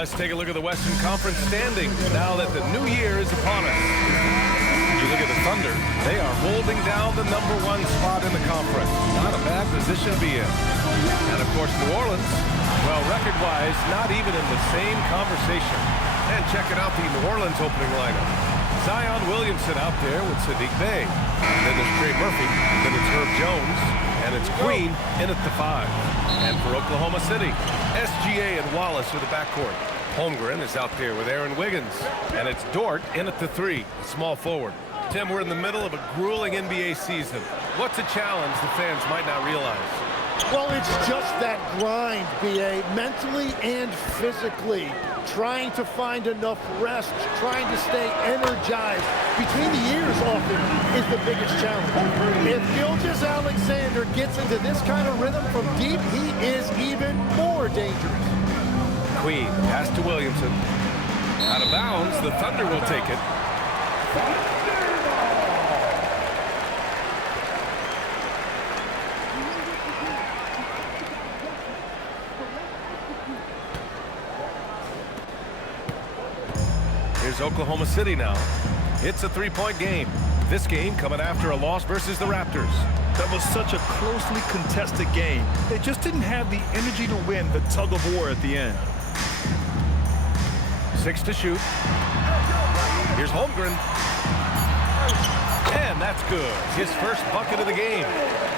Let's take a look at the Western Conference standings now that the new year is upon us. You look at the Thunder, they are holding down the #1 spot in the conference. Not a bad position to be in. And of course, New Orleans, well, record-wise, not even in the same conversation. And checking out the New Orleans opening lineup. Zion Williamson out there with Sadiq Bey. Then there's Trey Murphy. Then it's Herb Jones. And it's Queen in at the 5. And for Oklahoma City, SGA and Wallace are the backcourt. Holmgren is out there with Aaron Wiggins. And it's Dort in at the 3, a small forward. Tim, we're in the middle of a grueling NBA season. What's a challenge the fans might not realize? Well, it's just that grind, B.A., mentally and physically. Trying to find enough rest, trying to stay energized between the years often is the biggest challenge. If Gilgeous-Alexander gets into this kind of rhythm from deep, he is even more dangerous. Queen, pass to Williamson. Out of bounds, the Thunder will take it. Here's Oklahoma City now. It's a 3-point game. This game coming after a loss versus the Raptors. That was such a closely contested game. They just didn't have the energy to win the tug of war at the end. 6 to shoot. Here's Holmgren. And that's good. His first bucket of the game.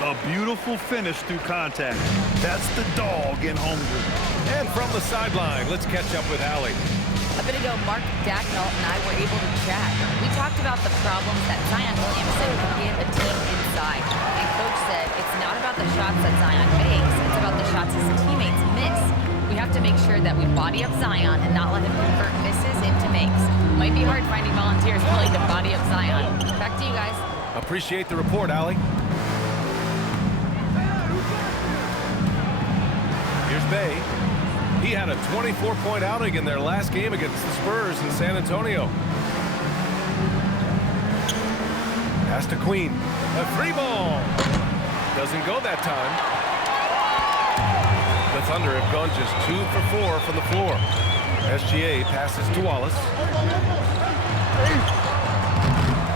A beautiful finish through contact. That's the dog in Holmgren. And from the sideline, let's catch up with Allie. A bit ago, Mark Dacknall and I were able to chat. We talked about the problems that Zion Williamson can give a team inside. And Coach said it's not about the shots that Zion makes, it's about the shots his teammates miss. We have to make sure that we body up Zion and not let him convert misses into makes. Might be hard finding volunteers willing to body up Zion. Back to you guys. Appreciate the report, Allie. Here's Bey. He had a 24-point outing in their last game against the Spurs in San Antonio. Pass to Queen. A free ball. Doesn't go that time. The Thunder have gone just 2 for 4 from the floor. SGA passes to Wallace.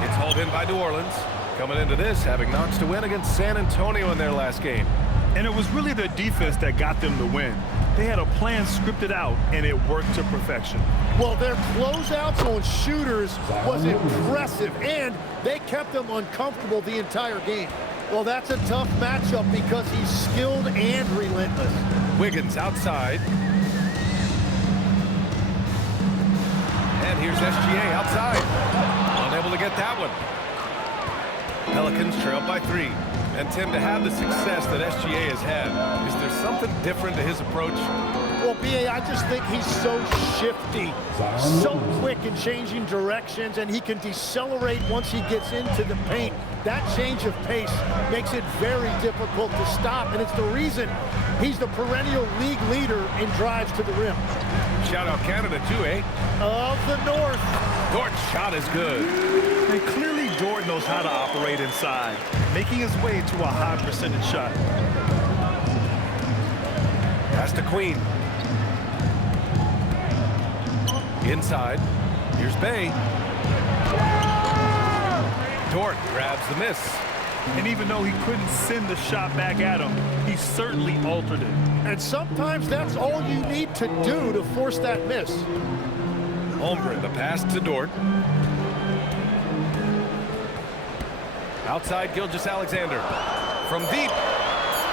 It's hauled in by New Orleans. Coming into this, having notched a win against San Antonio in their last game. And it was really their defense that got them the win. They had a plan scripted out, and it worked to perfection. Well, their closeouts on shooters was impressive, and they kept them uncomfortable the entire game. Well, that's a tough matchup because he's skilled and relentless. Wiggins outside. And here's SGA outside. Unable to get that one. Pelicans trail by 3. And Tim, to have the success that SGA has had, is there something different to his approach? Well, B.A., I just think he's so shifty, so quick in changing directions, and he can decelerate once he gets into the paint. That change of pace makes it very difficult to stop, and it's the reason he's the perennial league leader in drives to the rim. Shout out Canada too, eh? Of the North. Dort's shot is good. And clearly Dort knows how to operate inside, making his way to a high percentage shot. Pass to Queen. Inside. Here's Bey. Dort grabs the miss. And even though he couldn't send the shot back at him, he certainly altered it. And sometimes that's all you need to do to force that miss. Holmgren, the pass to Dort. Outside, Gilgeous-Alexander. From deep,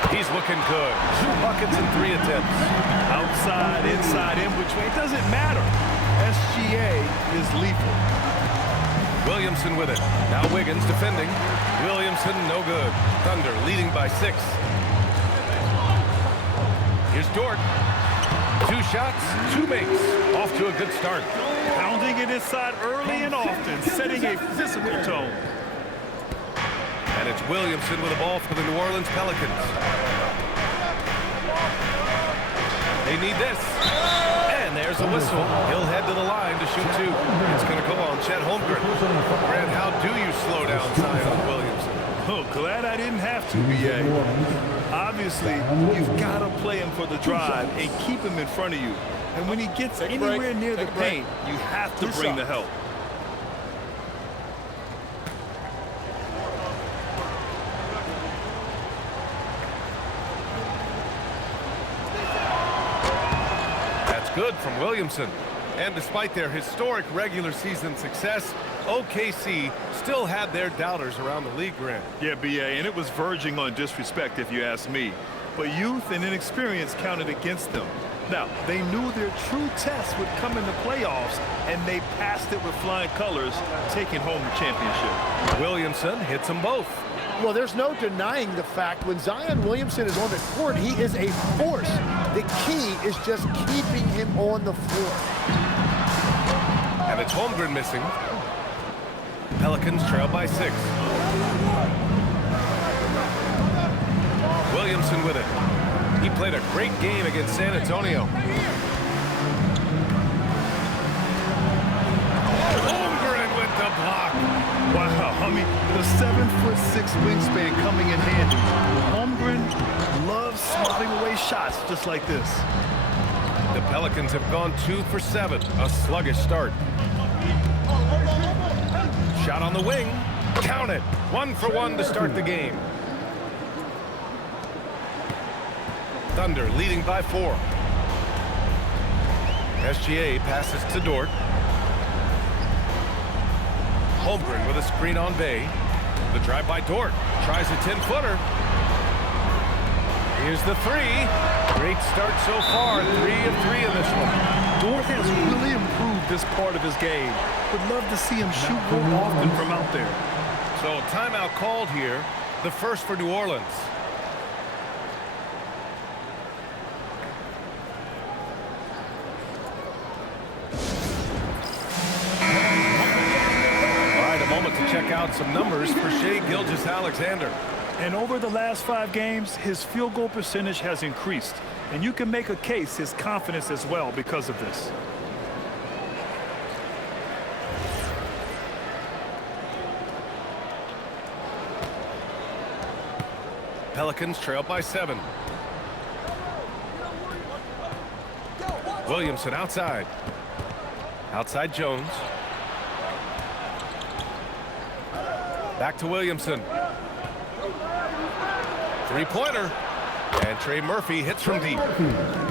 he's looking good. 2 buckets and 3 attempts. Outside, inside, in between, it doesn't matter. SGA is lethal. Williamson with it. Now Wiggins defending. Williamson, no good. Thunder leading by 6. Here's Dort. 2 shots, 2 makes. Off to a good start. Pounding it inside early and often, setting a physical tone. And it's Williamson with the ball for the New Orleans Pelicans. They need this. And there's a whistle. He'll head to the line to shoot 2. It's going to go on Chet Holmgren. Grant, how do you slow down Zion Williamson? Oh, glad I didn't have to, B.A. Obviously, you've got to play him for the drive and keep him in front of you. And when he gets anywhere near the paint, you have to bring the help. That's good from Williamson. And despite their historic regular season success, OKC still had their doubters around the league, Grant. Yeah, B.A., and it was verging on disrespect if you ask me. But youth and inexperience counted against them. Now, they knew their true test would come in the playoffs, and they passed it with flying colors, taking home the championship. Williamson hits them both. Well, there's no denying the fact when Zion Williamson is on the court, he is a force. The key is just keeping him on the floor. And it's Holmgren missing. Pelicans trail by 6. Williamson with it. He played a great game against San Antonio. Holmgren with the block. Wow, I mean, the 7'6" wingspan coming in handy. Holmgren loves swatting away shots just like this. The Pelicans have gone 2 for 7. A sluggish start. Shot on the wing. Count it. 1 for 1 to start the game. Thunder leading by 4. SGA passes to Dort. Holmgren with a screen on Bay. The drive by Dort. Tries a 10-footer. Here's the 3. Great start so far. 3 of 3 in this one. Dort has really improved this part of his game. Would love to see him shoot more often from out there. So timeout called here. The first for New Orleans. Check out some numbers for Shai Gilgeous-Alexander. And over the last 5 games, his field goal percentage has increased. And you can make a case his confidence as well because of this. Pelicans trail by 7. Williamson outside. Outside Jones. Back to Williamson. 3-pointer. And Trey Murphy hits from deep.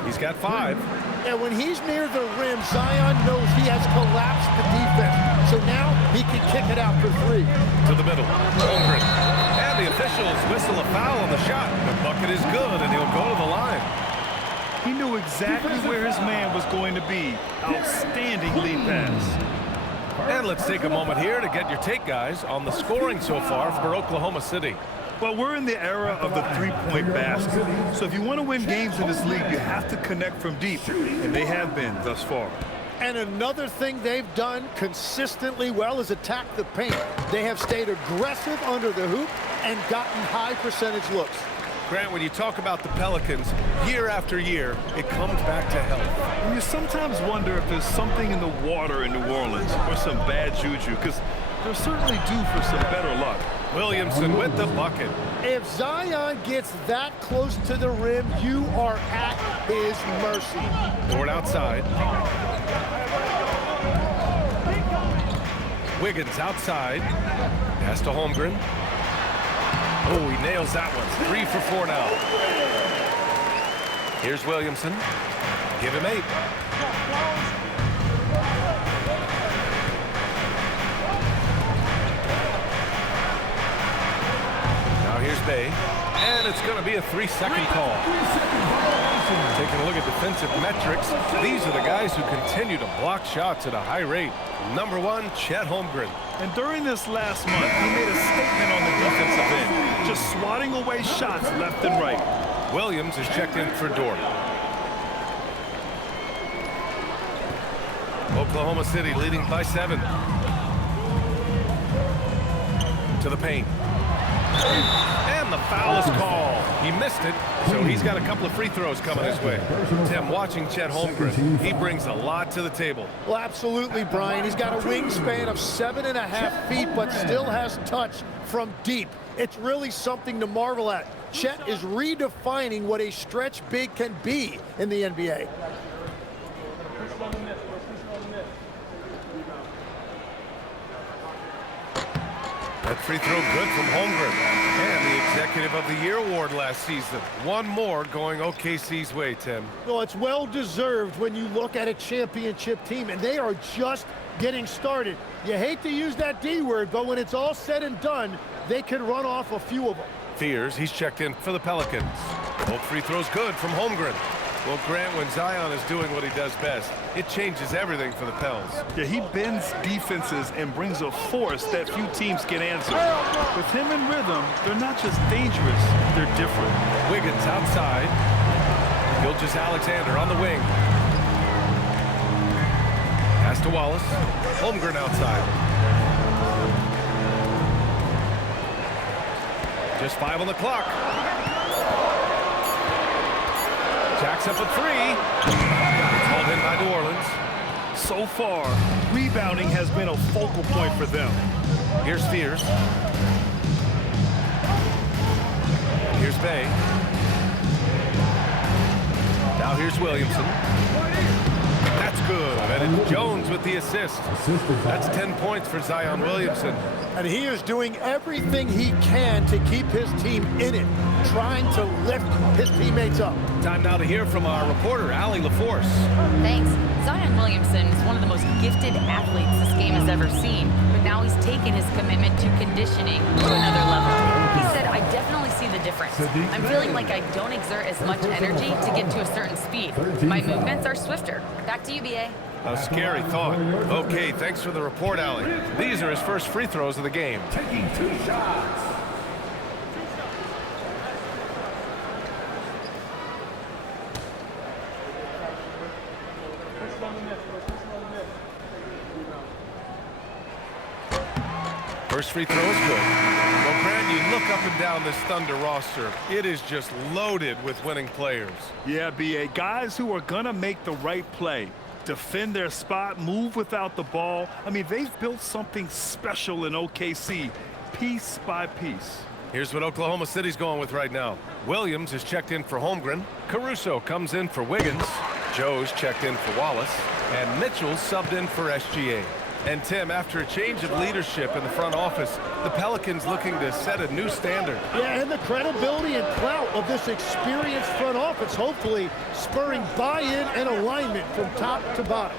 He's got 5. And when he's near the rim, Zion knows he has collapsed the defense. So now he can kick it out for 3. To the middle. Holmgren. And the officials whistle a foul on the shot. The bucket is good, and he'll go to the line. He knew exactly where his man was going to be. Outstanding lead pass. And let's take a moment here to get your take, guys, on the scoring so far for Oklahoma City. Well, we're in the era of the 3-point basket. So if you want to win games in this league, you have to connect from deep. And they have been thus far. And another thing they've done consistently well is attack the paint. They have stayed aggressive under the hoop and gotten high percentage looks. Grant, when you talk about the Pelicans, year after year, it comes back to health. And you sometimes wonder if there's something in the water in New Orleans or some bad juju, because they're certainly due for some better luck. Williamson with the bucket. If Zion gets that close to the rim, you are at his mercy. Dort outside. Wiggins outside. Pass to Holmgren. Oh, he nails that one. 3 for 4 now. Here's Williamson. Give him 8. Now here's Bay. And it's going to be a 3-second call. Taking a look at defensive metrics, these are the guys who continue to block shots at a high rate. Number 1, Chet Holmgren. And during this last month, he made a statement on the defensive end, just swatting away shots left and right. Williams is checked in for Dort. Oklahoma City leading by 7. To the paint. And the foul is called. He missed it, so he's got a couple of free throws coming his way. Tim, watching Chet Holmgren, he brings a lot to the table. Well, absolutely, Brian. He's got a wingspan of 7.5 feet, but still has touch from deep. It's really something to marvel at. Chet is redefining what a stretch big can be in the NBA. That free throw good from Holmgren. And the Executive of the Year award last season. One more going OKC's way, Tim. Well, it's well-deserved when you look at a championship team, and they are just getting started. You hate to use that D word, but when it's all said and done, they can run off a few of them. Fears, he's checked in for the Pelicans. Both free throws good from Holmgren. Well, Grant, when Zion is doing what he does best, it changes everything for the Pels. Yeah, he bends defenses and brings a force that few teams can answer. With him in rhythm, they're not just dangerous, they're different. Wiggins outside. Gilgeous-Alexander on the wing. Pass to Wallace. Holmgren outside. Just 5 on the clock. Jacks up a three. Called in by New Orleans. So far, rebounding has been a focal point for them. Here's Fears. Here's Bay. Now here's Williamson. That's good. And it's Jones with the assist. That's 10 points for Zion Williamson. And he is doing everything he can to keep his team in it, trying to lift his teammates up. Time now to hear from our reporter, Allie LaForce. Thanks. Zion Williamson is one of the most gifted athletes this game has ever seen, but now he's taken his commitment to conditioning to another level. He said, I definitely see the difference. I'm feeling like I don't exert as much energy to get to a certain speed. My movements are swifter. Back to you, BA. A scary thought. Okay, thanks for the report, Allie. These are his first free throws of the game. Taking 2 shots. First free throw is good. Well, Grant, you look up and down this Thunder roster. It is just loaded with winning players. Yeah, BA, guys who are going to make the right play, defend their spot, move without the ball. I mean, they've built something special in OKC, piece by piece. Here's what Oklahoma City's going with right now. Williams is checked in for Holmgren. Caruso comes in for Wiggins. Joe's checked in for Wallace. And Mitchell's subbed in for SGA. And Tim, after a change of leadership in the front office, the Pelicans looking to set a new standard. Yeah, and the credibility and clout of this experienced front office, hopefully spurring buy-in and alignment from top to bottom.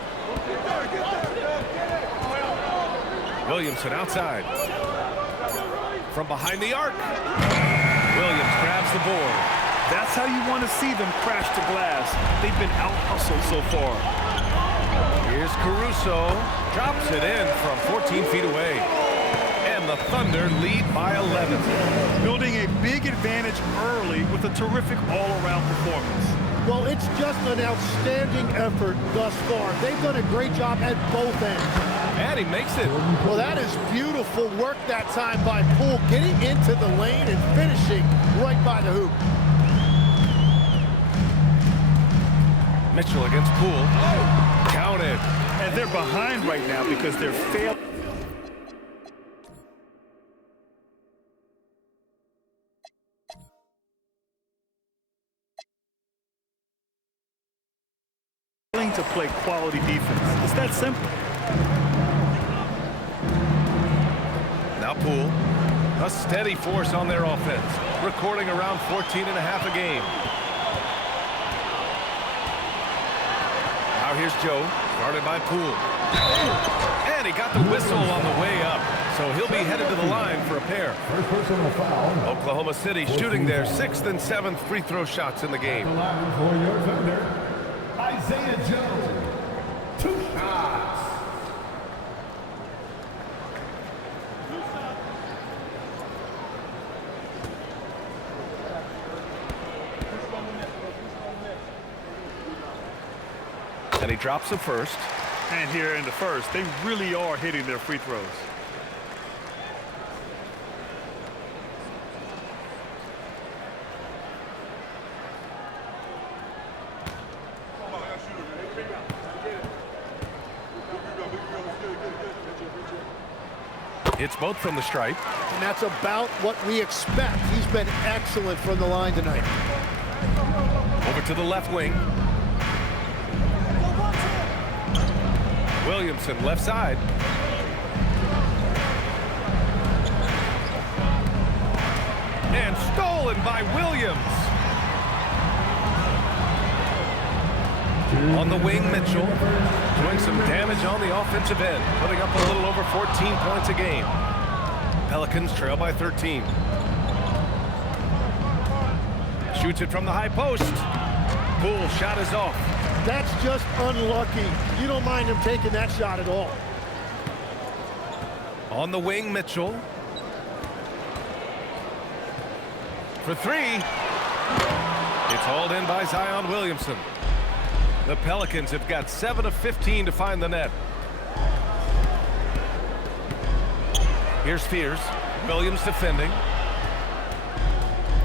Williamson outside. From behind the arc. Williams grabs the board. That's how you want to see them crash the glass. They've been out-hustled so far. Here's Caruso. Drops it in from 14 feet away. And the Thunder lead by 11. Building a big advantage early with a terrific all-around performance. Well, it's just an outstanding effort thus far. They've done a great job at both ends. And he makes it. Well, that is beautiful work that time by Poole, getting into the lane and finishing right by the hoop. Mitchell against Poole. Counted. And they're behind right now because they're failing to play quality defense. It's that simple. Now Poole. A steady force on their offense. Recording around 14 and a half a game. Now here's Joe. Started by Poole. And he got the whistle on the way up. So he'll be headed to the line for a pair. First personal foul. Oklahoma City shooting their 6th and 7th free throw shots in the game. The line for your Thunder, Isaiah Jones. 2 shots. And he drops the first. And here in the first, they really are hitting their free throws. Hits both from the stripe. And that's about what we expect. He's been excellent from the line tonight. Over to the left wing. Williamson, left side. And stolen by Williams. On the wing, Mitchell doing some damage on the offensive end, putting up a little over 14 points a game. Pelicans trail by 13. Shoots it from the high post. Poole shot is off. That's just unlucky. You don't mind him taking that shot at all. On the wing, Mitchell. For three. It's hauled in by Zion Williamson. The Pelicans have got 7 of 15 to find the net. Here's Fears. Williams defending.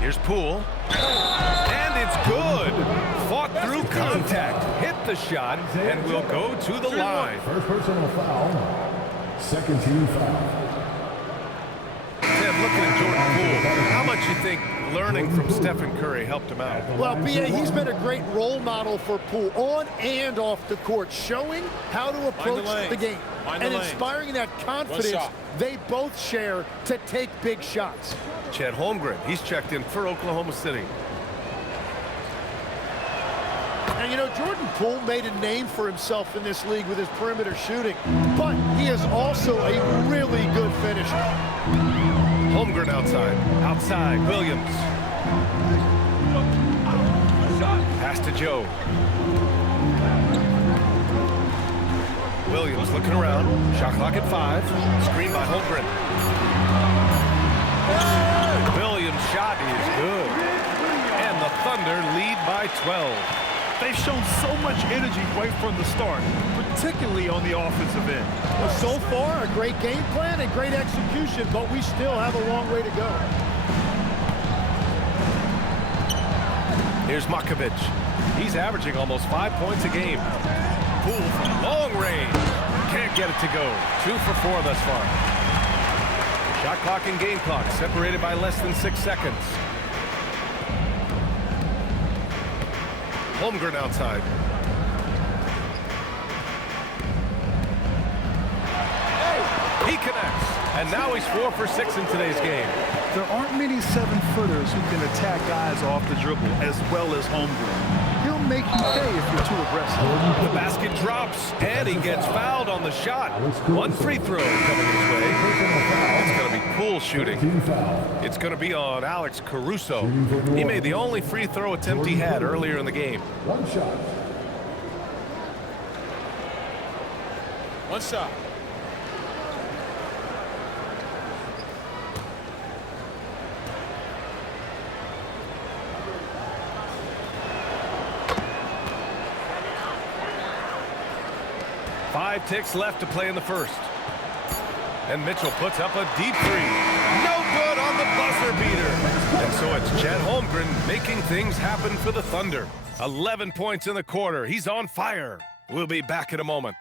Here's Poole. And it's good. Fought through contact. Hit the shot and will go to the line. First personal foul. Second team foul. Tim, looking at Jordan Poole, how much you think learning from Stephen Curry helped him out? Well, B.A., he's been a great role model for Poole on and off the court, showing how to approach the game and inspiring that confidence they both share to take big shots. Chet Holmgren, he's checked in for Oklahoma City. And, you know, Jordan Poole made a name for himself in this league with his perimeter shooting, but he is also a really good finisher. Holmgren outside. Outside, Williams. Pass to Joe. Williams looking around. Shot clock at 5. Screen by Holmgren. Williams' shot is good. And the Thunder lead by 12. They've shown so much energy right from the start, particularly on the offensive end. Well, so far, a great game plan and great execution, but we still have a long way to go. Here's Makovic. He's averaging almost 5 points a game. Poole from long range. Can't get it to go. 2 for 4 thus far. Shot clock and game clock separated by less than 6 seconds. Holmgren outside. He connects. And now he's 4 for 6 in today's game. There aren't many 7-footers who can attack guys off the dribble as well as Holmgren. He'll make you pay if you're too aggressive. The basket drops, and he gets fouled on the shot. 1 free throw coming his way. It's going to be Poole shooting. It's going to be on Alex Caruso. He made the only free throw attempt he had earlier in the game. One shot. One shot. Five ticks left to play in the first. And Mitchell puts up a deep three. No good on the buzzer beater. And so it's Chet Holmgren making things happen for the Thunder. 11 points in the quarter. He's on fire. We'll be back in a moment.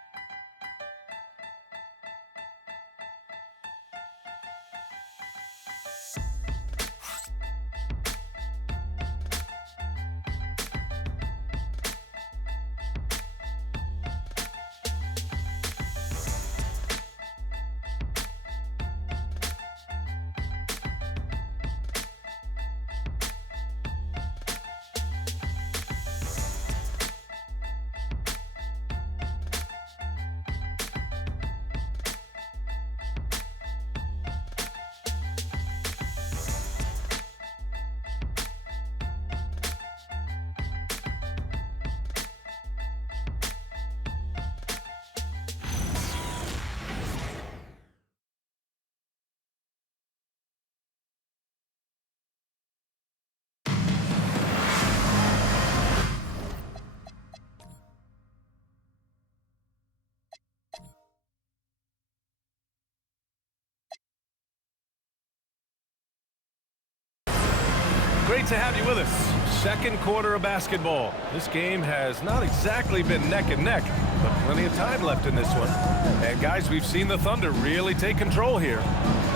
to have you with us. Second quarter of basketball. This game has not exactly been neck and neck, but plenty of time left in this one. And guys, we've seen the Thunder really take control here.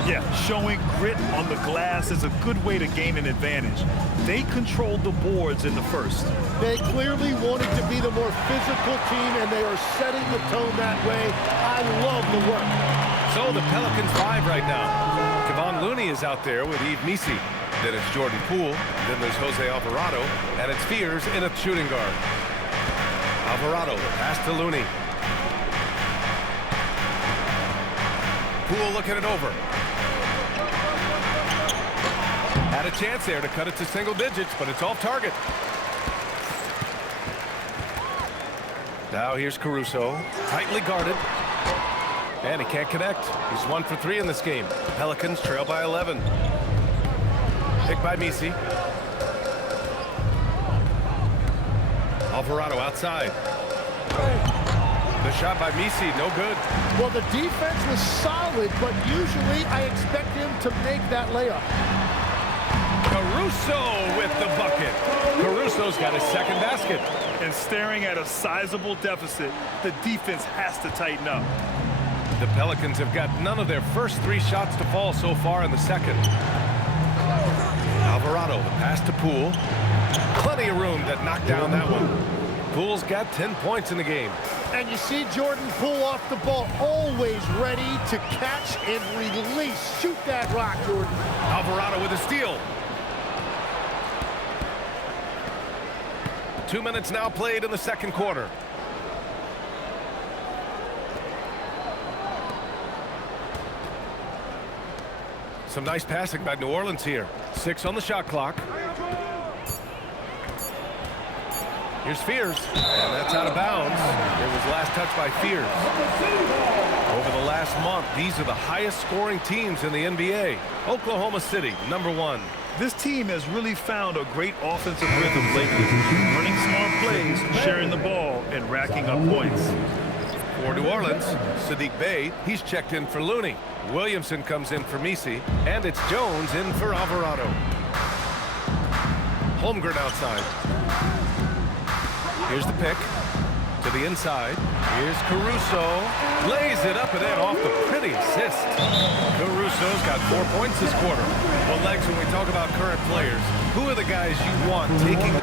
Yeah, showing grit on the glass is a good way to gain an advantage. They controlled the boards in the first. They clearly wanted to be the more physical team, and they are setting the tone that way. I love the work. So the Pelicans 5 right now. Kevon Looney is out there with Yves Missi. Then it's Jordan Poole. Then there's Jose Alvarado. And it's Fears in a shooting guard. Alvarado, pass to Looney. Poole looking it over. Had a chance there to cut it to single digits, but it's off target. Now here's Caruso, tightly guarded. And he can't connect. He's 1 for 3 in this game. Pelicans trail by 11. Picked by Missi. Alvarado outside. The shot by Missi, no good. Well, the defense was solid, but usually I expect him to make that layup. Caruso with the bucket. Caruso's got his second basket. And staring at a sizable deficit, the defense has to tighten up. The Pelicans have got none of their first 3 shots to fall so far in the second. Alvarado, the pass to Poole. Plenty of room to knock down that one. Poole's got 10 points in the game. And you see Jordan Poole off the ball, always ready to catch and release. Shoot that rock, Jordan. Alvarado with a steal. 2 minutes now played in the second quarter. Some nice passing by New Orleans here. 6 on the shot clock. Here's Fears, and that's out of bounds. It was last touched by Fears. Over the last month, these are the highest scoring teams in the NBA. Oklahoma City, #1. This team has really found a great offensive rhythm lately, running smart plays, sharing the ball, and racking up points. For New Orleans, Sadiq Bey, he's checked in for Looney. Williamson comes in for Missi, and it's Jones in for Alvarado. Holmgren outside. Here's the pick to the inside. Here's Caruso. Lays it up and in off the pretty assist. Caruso's got 4 points this quarter. Well, Legs, when we talk about current players, who are the guys you want taking?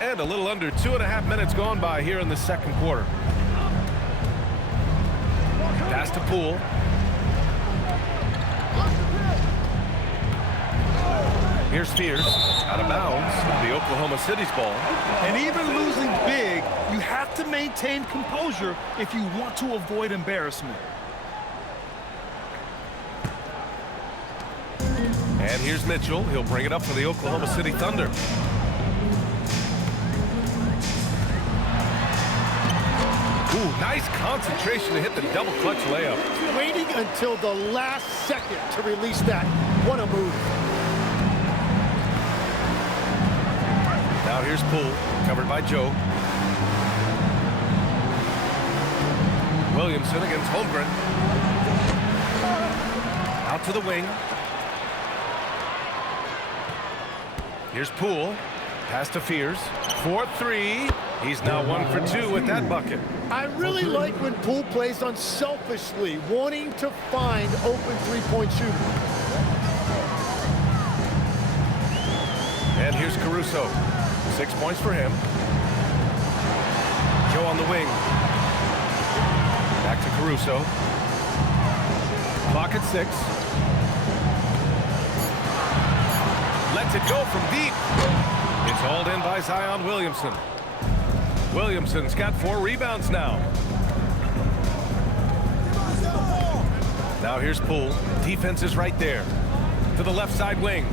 And a little under 2.5 minutes gone by here in the second quarter. Pass to Poole. Here's Fears, out of bounds, the Oklahoma City's ball. And even losing big, you have to maintain composure if you want to avoid embarrassment. And here's Mitchell. He'll bring it up for the Oklahoma City Thunder. Ooh, nice concentration to hit the double clutch layup. Waiting until the last second to release that. What a move. Now here's Poole, covered by Joe. Williamson against Holmgren. Out to the wing. Here's Poole. Pass to Fears. 4-3. He's now 1 for 2 with that bucket. I really like when Poole plays unselfishly, wanting to find open three-point shooters. And here's Caruso. 6 points for him. Joe on the wing. Back to Caruso. Clock at 6. Lets it go from deep. It's hauled in by Zion Williamson. Williamson's got 4 rebounds now. Now here's Poole. Defense is right there. To the left side wing.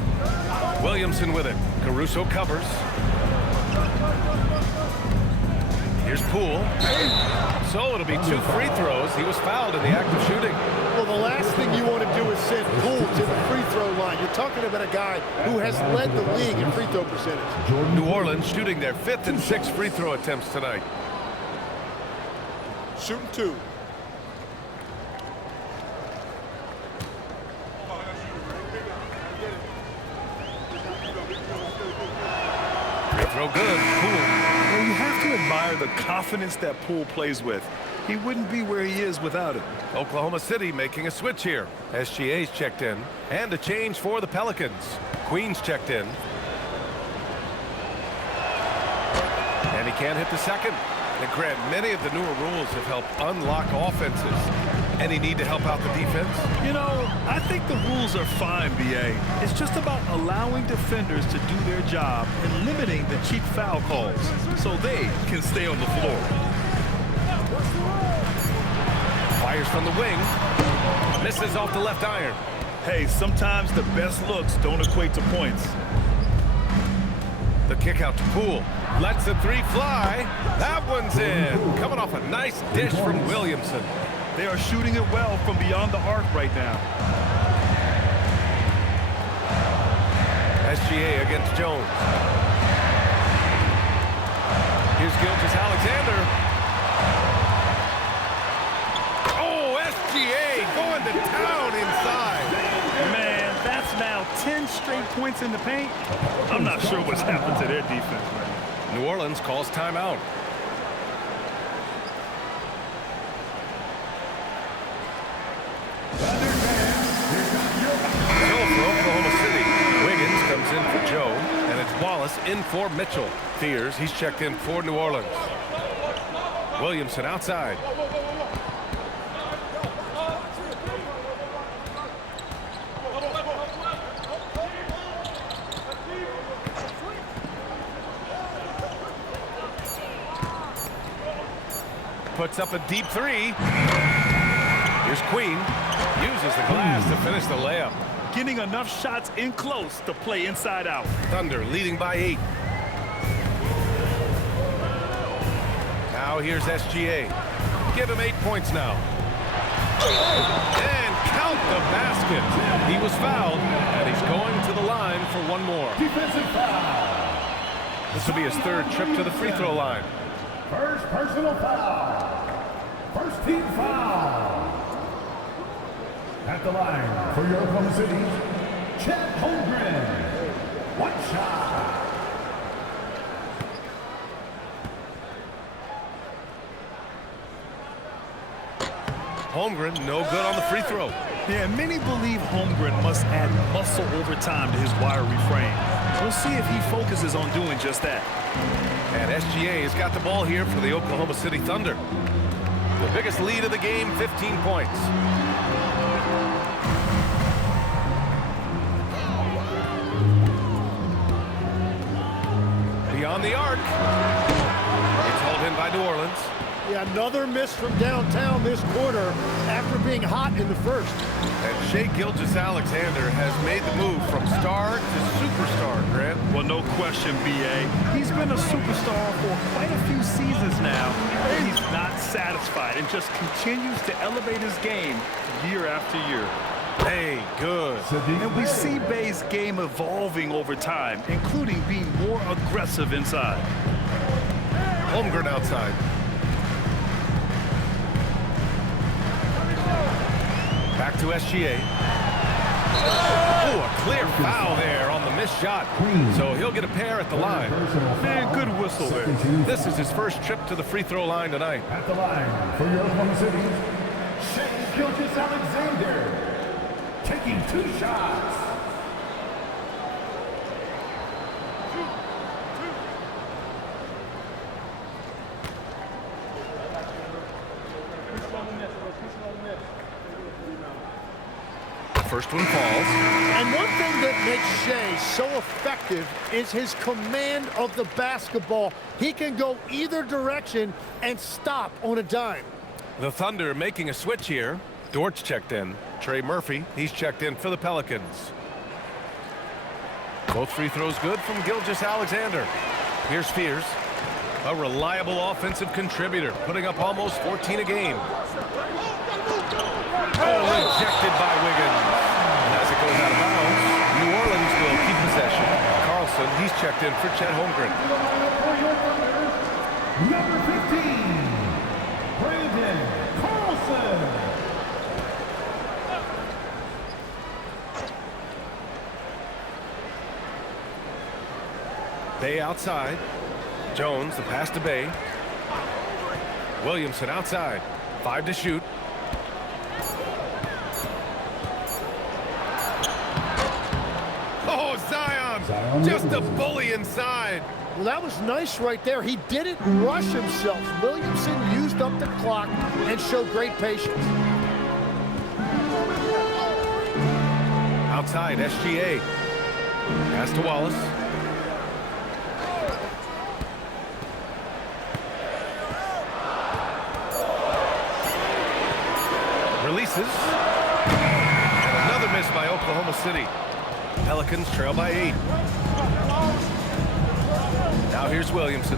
Williamson with it. Caruso covers. Here's Poole. So it'll be 2 free throws. He was fouled in the act of shooting. Well, the last thing you want to do is send Poole to the free throw line. You're talking about a guy who has led the league in free throw percentage. New Orleans shooting their 5th and 6th free throw attempts tonight. Shooting 2. Free throw good. Poole. Well, you have to admire the confidence that Poole plays with. He wouldn't be where he is without it. Oklahoma City making a switch here. SGA's checked in. And a change for the Pelicans. Queen's checked in. And he can't hit the second. And Grant, many of the newer rules have helped unlock offenses. Any need to help out the defense? You know, I think the rules are fine, B.A. It's just about allowing defenders to do their job and limiting the cheap foul calls so they can stay on the floor. Fires from the wing. Misses off the left iron. Hey, sometimes the best looks don't equate to points. The kick out to Poole. Lets the three fly. That one's in. Coming off a nice dish from Williamson. They are shooting it well from beyond the arc right now. SGA against Jones. Here's Gilgeous-Alexander. Oh, SGA going to town inside. Man, that's now 10 straight points in the paint. I'm not sure what's happened to their defense right now. New Orleans calls timeout. In for Joe, and it's Wallace in for Mitchell. Fears he's checked in for New Orleans. Williamson outside. Puts up a deep three. Here's Queen. Uses the glass to finish the layup. Getting enough shots in close to play inside out. Thunder leading by 8. Now here's SGA. Give him 8 points now. And count the basket. He was fouled, and he's going to the line for one more. Defensive foul. This will be his 3rd trip to the free throw line. First personal foul. First team foul. At the line for your Oklahoma City, Chet Holmgren. One shot. Holmgren, no good on the free throw. Yeah, many believe Holmgren must add muscle over time to his wiry frame. We'll see if he focuses on doing just that. And SGA has got the ball here for the Oklahoma City Thunder. The biggest lead of the game, 15 points. Beyond the arc. It's hauled in by New Orleans. Yeah, another miss from downtown this quarter after being hot in the first. And Shai Gilgeous-Alexander has made the move from star to superstar, Grant. Well, no question, B.A. He's been a superstar for quite a few seasons now. And he's not satisfied and just continues to elevate his game year after year. Hey, good. And we see Bay's game evolving over time, including being more aggressive inside. Holmgren outside. Back to SGA. Oh, a clear foul there on the missed shot. So he'll get a pair at the line. Man, good whistle there. This is his first trip to the free throw line tonight. At the line for your Oklahoma City, Shai Gilgeous-Alexander. Taking 2 shots. First one falls. And one thing that makes Shai so effective is his command of the basketball. He can go either direction and stop on a dime. The Thunder making a switch here. Dort's checked in. Trey Murphy, he's checked in for the Pelicans. Both free throws good from Gilgeous-Alexander. Here's Fears, a reliable offensive contributor, putting up almost 14 a game. Oh, rejected by Wiggins. And as it goes out of bounds, New Orleans will keep possession. Carlson, he's checked in for Chet Holmgren. Number 15, Brandon Carlson. Bay outside. Jones, the pass to Bay. Williamson outside. 5 to shoot. Oh, Zion just a bully inside. Well, that was nice right there. He didn't rush himself. Williamson used up the clock and showed great patience. Outside, SGA. Pass to Wallace. Releases. And another miss by Oklahoma City. Pelicans trail by 8. Now here's Williamson.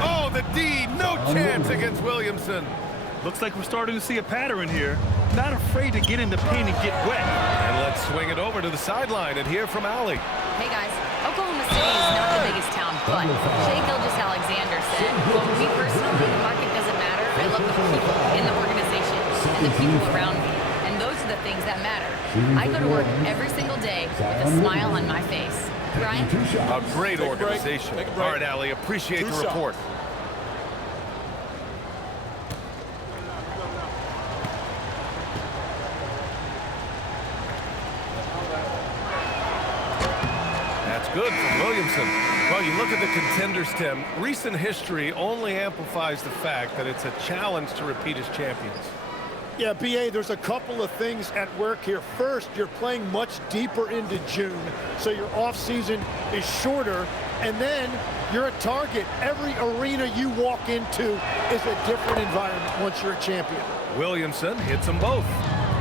Oh, the D, no chance against Williamson. Looks like we're starting to see a pattern here. Not afraid to get in the paint and get wet. And let's swing it over to the sideline and hear from Allie. Hey guys, Oklahoma City is not the biggest town, but Shea Gilgeous-Alexander said, "Well, for me personally, the market doesn't matter. I love the people in the organization and the people around me. And those are the things that matter. I go to work every single day with a smile on my face." Ryan? A great organization. All right, Allie, appreciate the report. That's good from Williamson. Well, you look at the contenders, Tim. Recent history only amplifies the fact that it's a challenge to repeat as champions. Yeah, BA, there's a couple of things at work here. First, you're playing much deeper into June, so your offseason is shorter. And then you're a target. Every arena you walk into is a different environment once you're a champion. Williamson hits them both.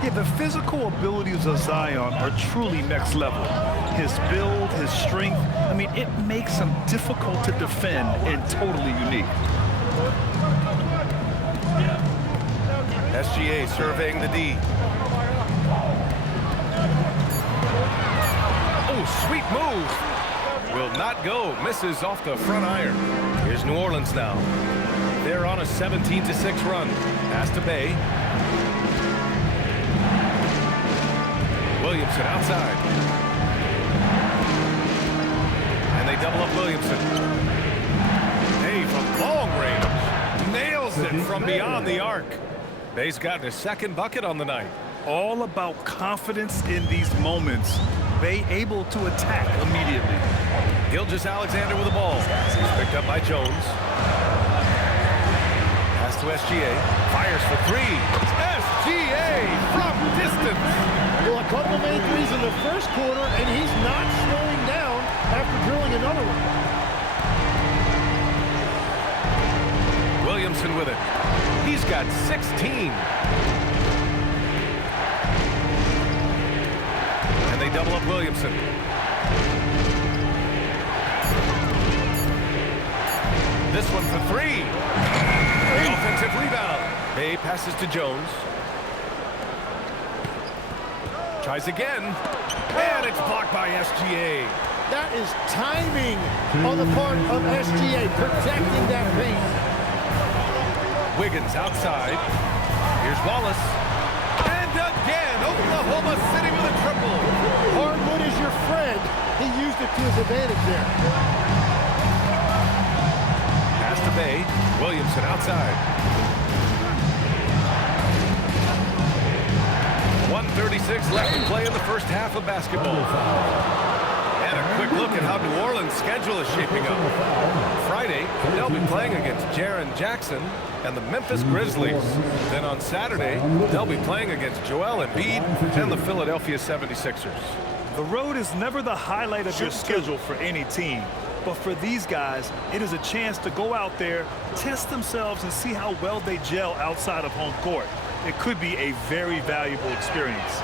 Yeah, the physical abilities of Zion are truly next level. His build, his strength, I mean, it makes him difficult to defend and totally unique. SGA surveying the D. Oh, sweet move. Will not go. Misses off the front iron. Here's New Orleans now. They're on a 17-6 run. Pass to Bay. Williamson outside. And they double up Williamson. Hey, from long range. Nails it from beyond the arc. Bay's gotten his second bucket on the night. All about confidence in these moments. Bay able to attack immediately. Gilgeous-Alexander with the ball. He's picked up by Jones. Pass to SGA. Fires for 3. SGA from distance. Well, a couple made threes in the first quarter, and he's not slowing down after drilling another one. Williamson with it. He's got 16. And they double up Williamson. This one for 3. The offensive rebound. Bay passes to Jones. Tries again. And it's blocked by SGA. That is timing on the part of SGA, protecting that paint. Wiggins outside. Here's Wallace. And again, Oklahoma City with a triple. Hardwood is your friend. He used it to his advantage there. Pass to Bay. Williamson outside. 1:36 left to play in the first half of basketball. And a quick look at how New Orleans' schedule is shaping up. Friday, they'll be playing against Jaren Jackson and the Memphis Grizzlies. Then on Saturday, they'll be playing against Joel Embiid and the Philadelphia 76ers. The road is never the highlight of your schedule for any team. But for these guys, it is a chance to go out there, test themselves, and see how well they gel outside of home court. It could be a very valuable experience.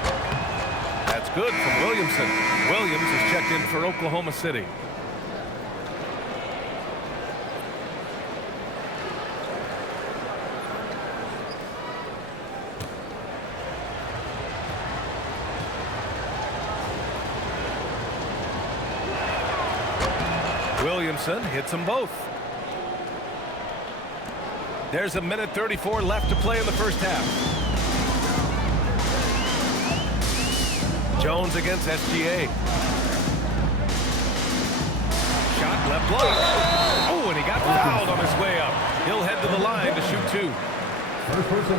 That's good from Williamson. Williams is checked in for Oklahoma City. Williamson hits them both. There's a minute 34 left to play in the first half. Jones against SGA. Shot left block. Oh, and he got fouled on his way up. He'll head to the line to shoot 2.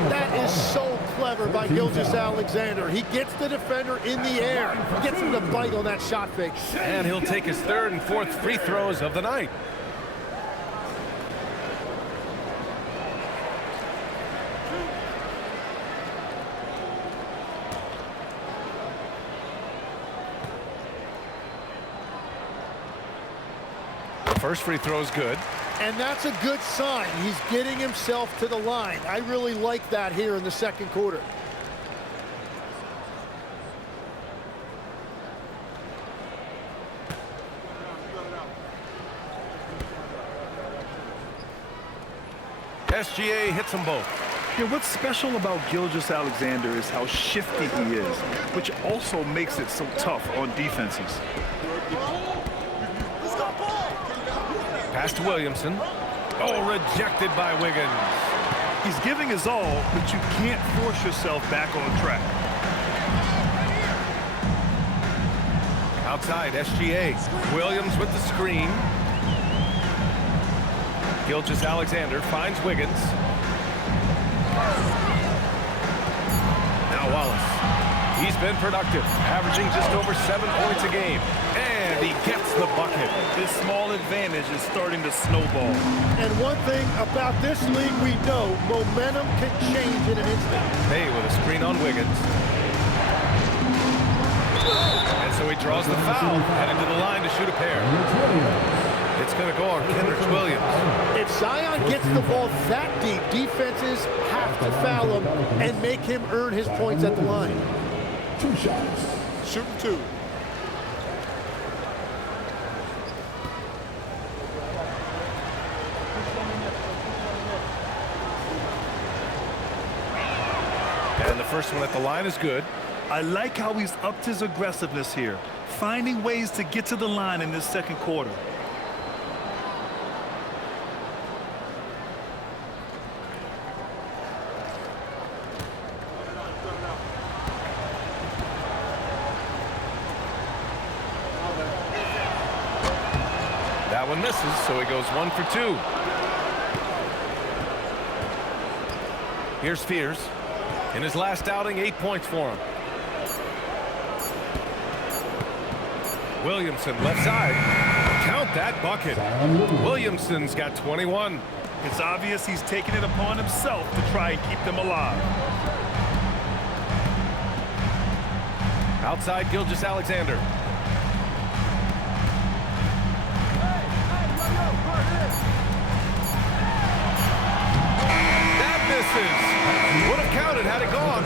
That is so clever by Gilgeous-Alexander. He gets the defender in the air, gets him to bite on that shot fake. And he'll take his 3rd and 4th free throws of the night. The first free throw is good. And that's a good sign. He's getting himself to the line. I really like that here in the second quarter. SGA hits them both. Yeah, what's special about Gilgeous-Alexander is how shifty he is, which also makes it so tough on defenses. Pass to Williamson. Oh, rejected by Wiggins. He's giving his all, but you can't force yourself back on track. Outside, SGA. Williams with the screen. Gilgeous-Alexander finds Wiggins. Now Wallace. He's been productive, averaging just over 7 points a game. And he gets the bucket. This small advantage is starting to snowball. And one thing about this league we know, momentum can change in an instant. Hey, with a screen on Wiggins. And so he draws the foul, heading to the line to shoot a pair. It's going to go on Kendrick Williams. If Zion gets the ball that deep, defenses have to foul him and make him earn his points at the line. 2 shots. Shooting 2. And the first one at the line is good. I like how he's upped his aggressiveness here, finding ways to get to the line in this second quarter. That one misses, so he goes 1 for 2. Here's Fears. In his last outing, 8 points for him. Williamson, left side. Count that bucket. Williamson's got 21. It's obvious he's taking it upon himself to try and keep them alive. Outside, Gilgeous-Alexander. Would have counted had it gone.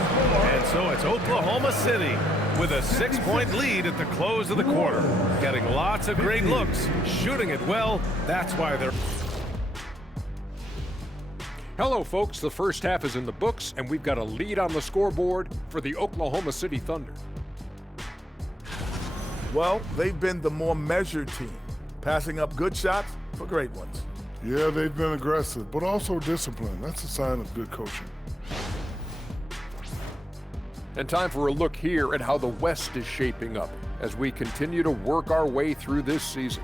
And so it's Oklahoma City with a 6-point lead at the close of the quarter. Getting lots of great looks, shooting it well. That's why they're... Hello, folks. The first half is in the books, and we've got a lead on the scoreboard for the Oklahoma City Thunder. Well, they've been the more measured team, passing up good shots for great ones. Yeah, they've been aggressive, but also disciplined. That's a sign of good coaching. And time for a look here at how the West is shaping up as we continue to work our way through this season.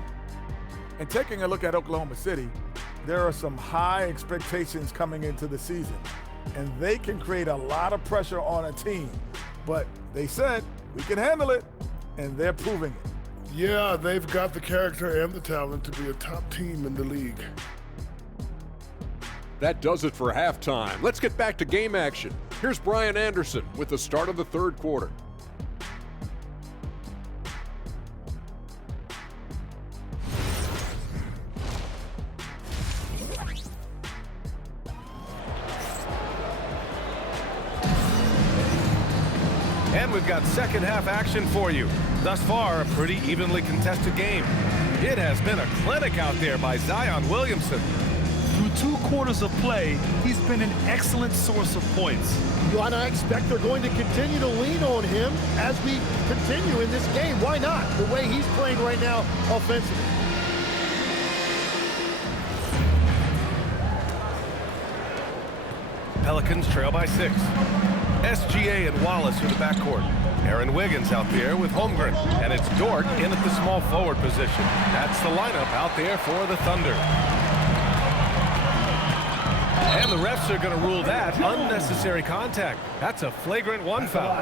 And taking a look at Oklahoma City, there are some high expectations coming into the season, and they can create a lot of pressure on a team. But they said, we can handle it, and they're proving it. Yeah, they've got the character and the talent to be a top team in the league. That does it for halftime. Let's get back to game action. Here's Brian Anderson with the start of the third quarter. And we've got second half action for you. Thus far, a pretty evenly contested game. It has been a clinic out there by Zion Williamson. Through 2 quarters of play, he's been an excellent source of points. And I expect they're going to continue to lean on him as we continue in this game. Why not? The way he's playing right now offensively. Pelicans trail by 6. SGA and Wallace in the backcourt. Aaron Wiggins out there with Holmgren, and it's Dort in at the small forward position. That's the lineup out there for the Thunder. And the refs are going to rule that unnecessary contact. That's a flagrant one foul.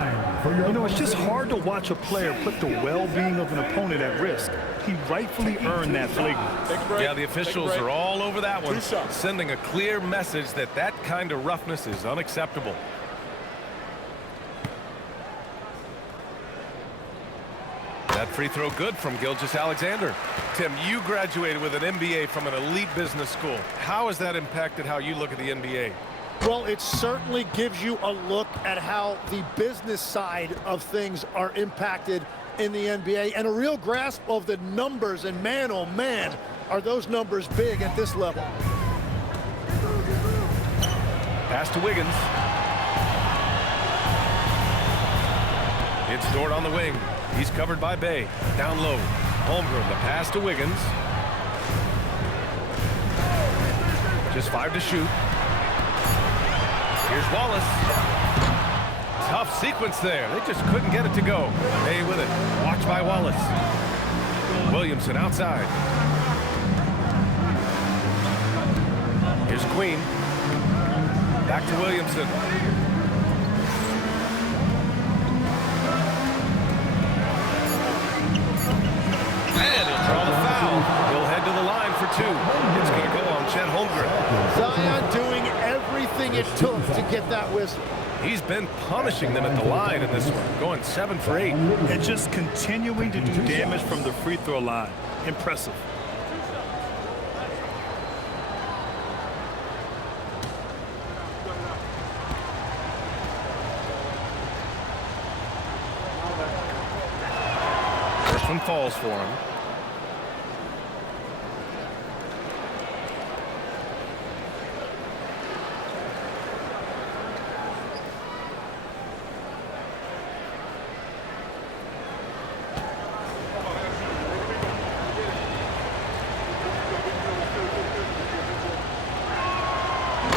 You know, it's just hard to watch a player put the well-being of an opponent at risk. He rightfully earned that flagrant. Yeah, the officials are all over that one, sending a clear message that that kind of roughness is unacceptable. That free throw good from Gilgeous-Alexander. Tim, you graduated with an MBA from an elite business school. How has that impacted how you look at the NBA? Well, it certainly gives you a look at how the business side of things are impacted in the NBA and a real grasp of the numbers. And man, oh man, are those numbers big at this level. Pass to Wiggins. It's Dort on the wing. He's covered by Bay. Down low. Holmgren, the pass to Wiggins. Just 5 to shoot. Here's Wallace. Tough sequence there. They just couldn't get it to go. Bay with it. Watched by Wallace. Williamson outside. Here's Queen. Back to Williamson. And he'll draw the foul. He'll head to the line for 2. It's going to go on Chet Holmgren. Zion doing everything it took to get that whistle. He's been punishing them at the line in this one, going 7 for 8. And just continuing to do damage from the free throw line. Impressive. First one falls for him.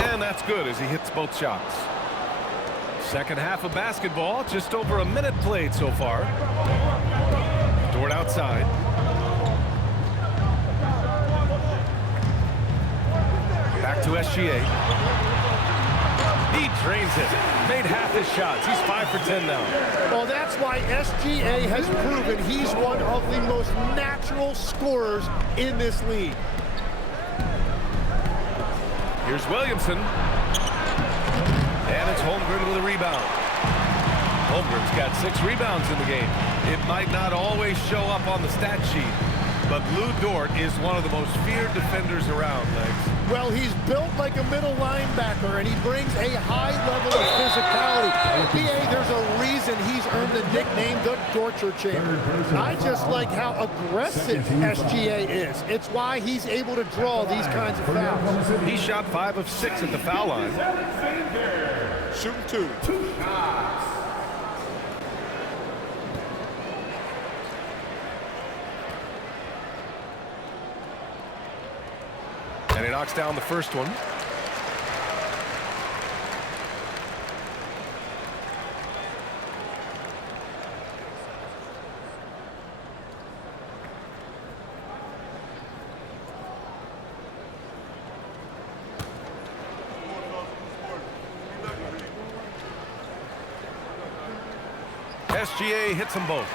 And that's good as he hits both shots. Second half of basketball, just over a minute played so far. Dort outside. Back to SGA. He drains it. Made half his shots. He's 5 for 10 now. Well, that's why SGA has proven he's one of the most natural scorers in this league. Here's Williamson. And it's Holmgren with a rebound. Holmgren's got 6 rebounds in the game. It might not always show up on the stat sheet, but Lou Dort is one of the most feared defenders around, Legs. Well, he's built like a middle linebacker, and he brings a high level of physicality. BA, there's a reason he's earned the nickname the Torture Chamber. I just like how aggressive SGA is. It's why he's able to draw these kinds of fouls. He shot 5 of 6 at the foul line. Shooting 2. And he knocks down the first one. SGA hits them both.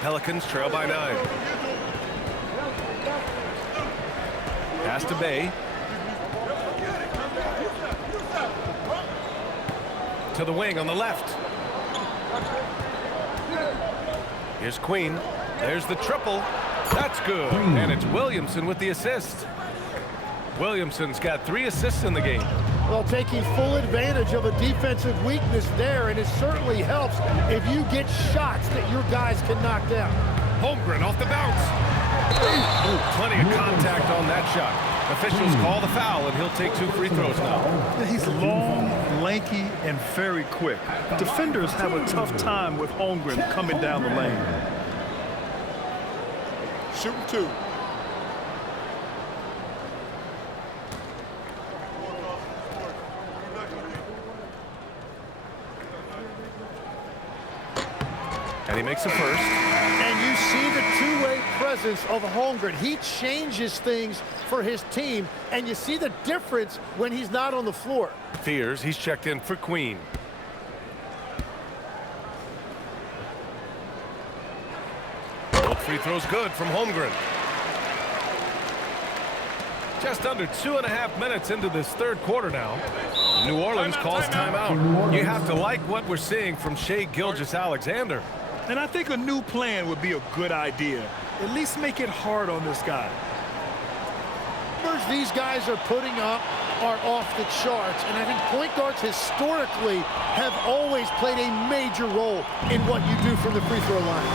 Pelicans trail by 9. Pass to Bay. To the wing on the left. Here's Queen. There's the triple. That's good. And it's Williamson with the assist. Williamson's got 3 assists in the game. Well, taking full advantage of a defensive weakness there, and it certainly helps if you get shots that your guys can knock down. Holmgren off the bounce. Ooh, plenty of contact on that shot. Officials call the foul, and he'll take 2 free throws now. He's long, lanky, and very quick. Defenders have a tough time with Holmgren coming down the lane. Shooting 2. And he makes a first. And you see the two-way presence of Holmgren. He changes things for his team, and you see the difference when he's not on the floor. Fears he's checked in for Queen. Both free throws good from Holmgren. Just under 2.5 minutes into this third quarter now. New Orleans calls timeout. You have to like what we're seeing from Shai Gilgeous-Alexander. And I think a new plan would be a good idea. At least make it hard on this guy. Numbers these guys are putting up are off the charts, and I think point guards historically have always played a major role in what you do from the free throw line.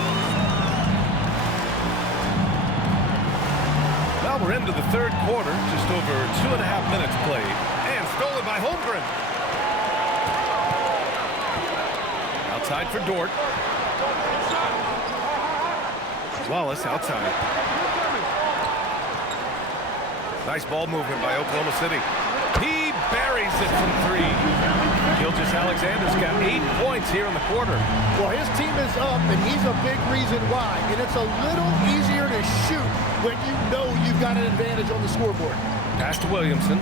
Well, we're into the third quarter, just over 2.5 minutes played, and stolen by Holmgren. Outside for Dort. Wallace outside. Nice ball movement by Oklahoma City. He buries it from three. Gilgeous-Alexander's got 8 points here in the quarter. Well, his team is up, and he's a big reason why. And it's a little easier to shoot when you know you've got an advantage on the scoreboard. Pass to Williamson.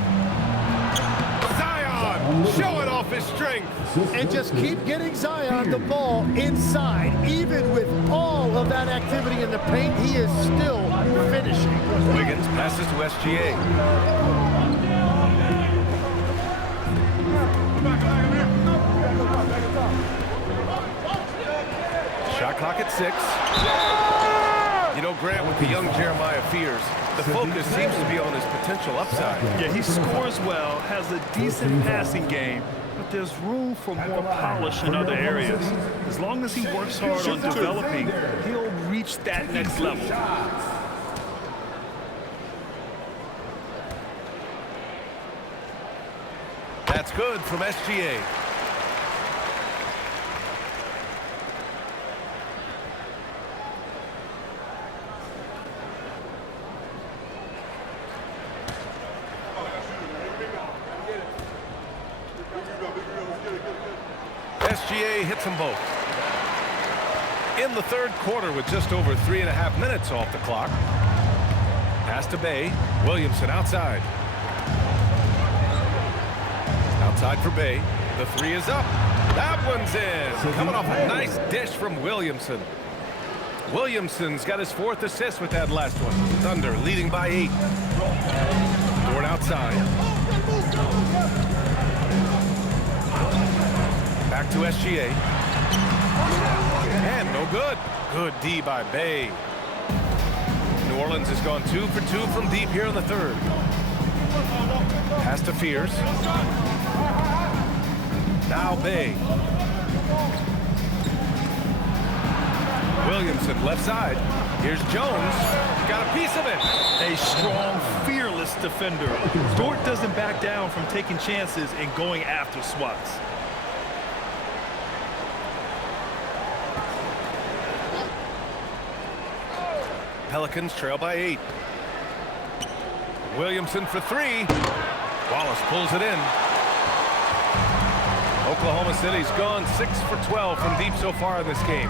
Zion showing off his strength. And just keep getting Zion the ball inside. Even with all of that activity in the paint, he is still finishing. Wiggins passes to SGA. Shot clock at 6. You know, Grant, with the young Jeremiah Fears, the focus seems to be on his potential upside. Yeah, he scores well, has a decent passing game, but there's room for more polish in other areas. As long as he works hard on developing, he'll reach that next level. That's good from SGA. SGA hits them both. In the third quarter with just over 3.5 minutes off the clock. Pass to Bay. Williamson outside. Outside for Bay. The three is up. That one's in. Coming off a nice dish from Williamson. Williamson's got his 4th assist with that last one. Thunder leading by 8. Dort outside. Back to SGA. And no good. Good D by Bay. New Orleans has gone 2 for 2 from deep here in the third. Pass to Fears. Now Bay. Williamson left side. Here's Jones. Got a piece of it. A strong, fearless defender. Dort doesn't back down from taking chances and going after swats. Pelicans trail by 8. Williamson for 3. Wallace pulls it in. Oklahoma City's gone 6 for 12 from deep so far in this game.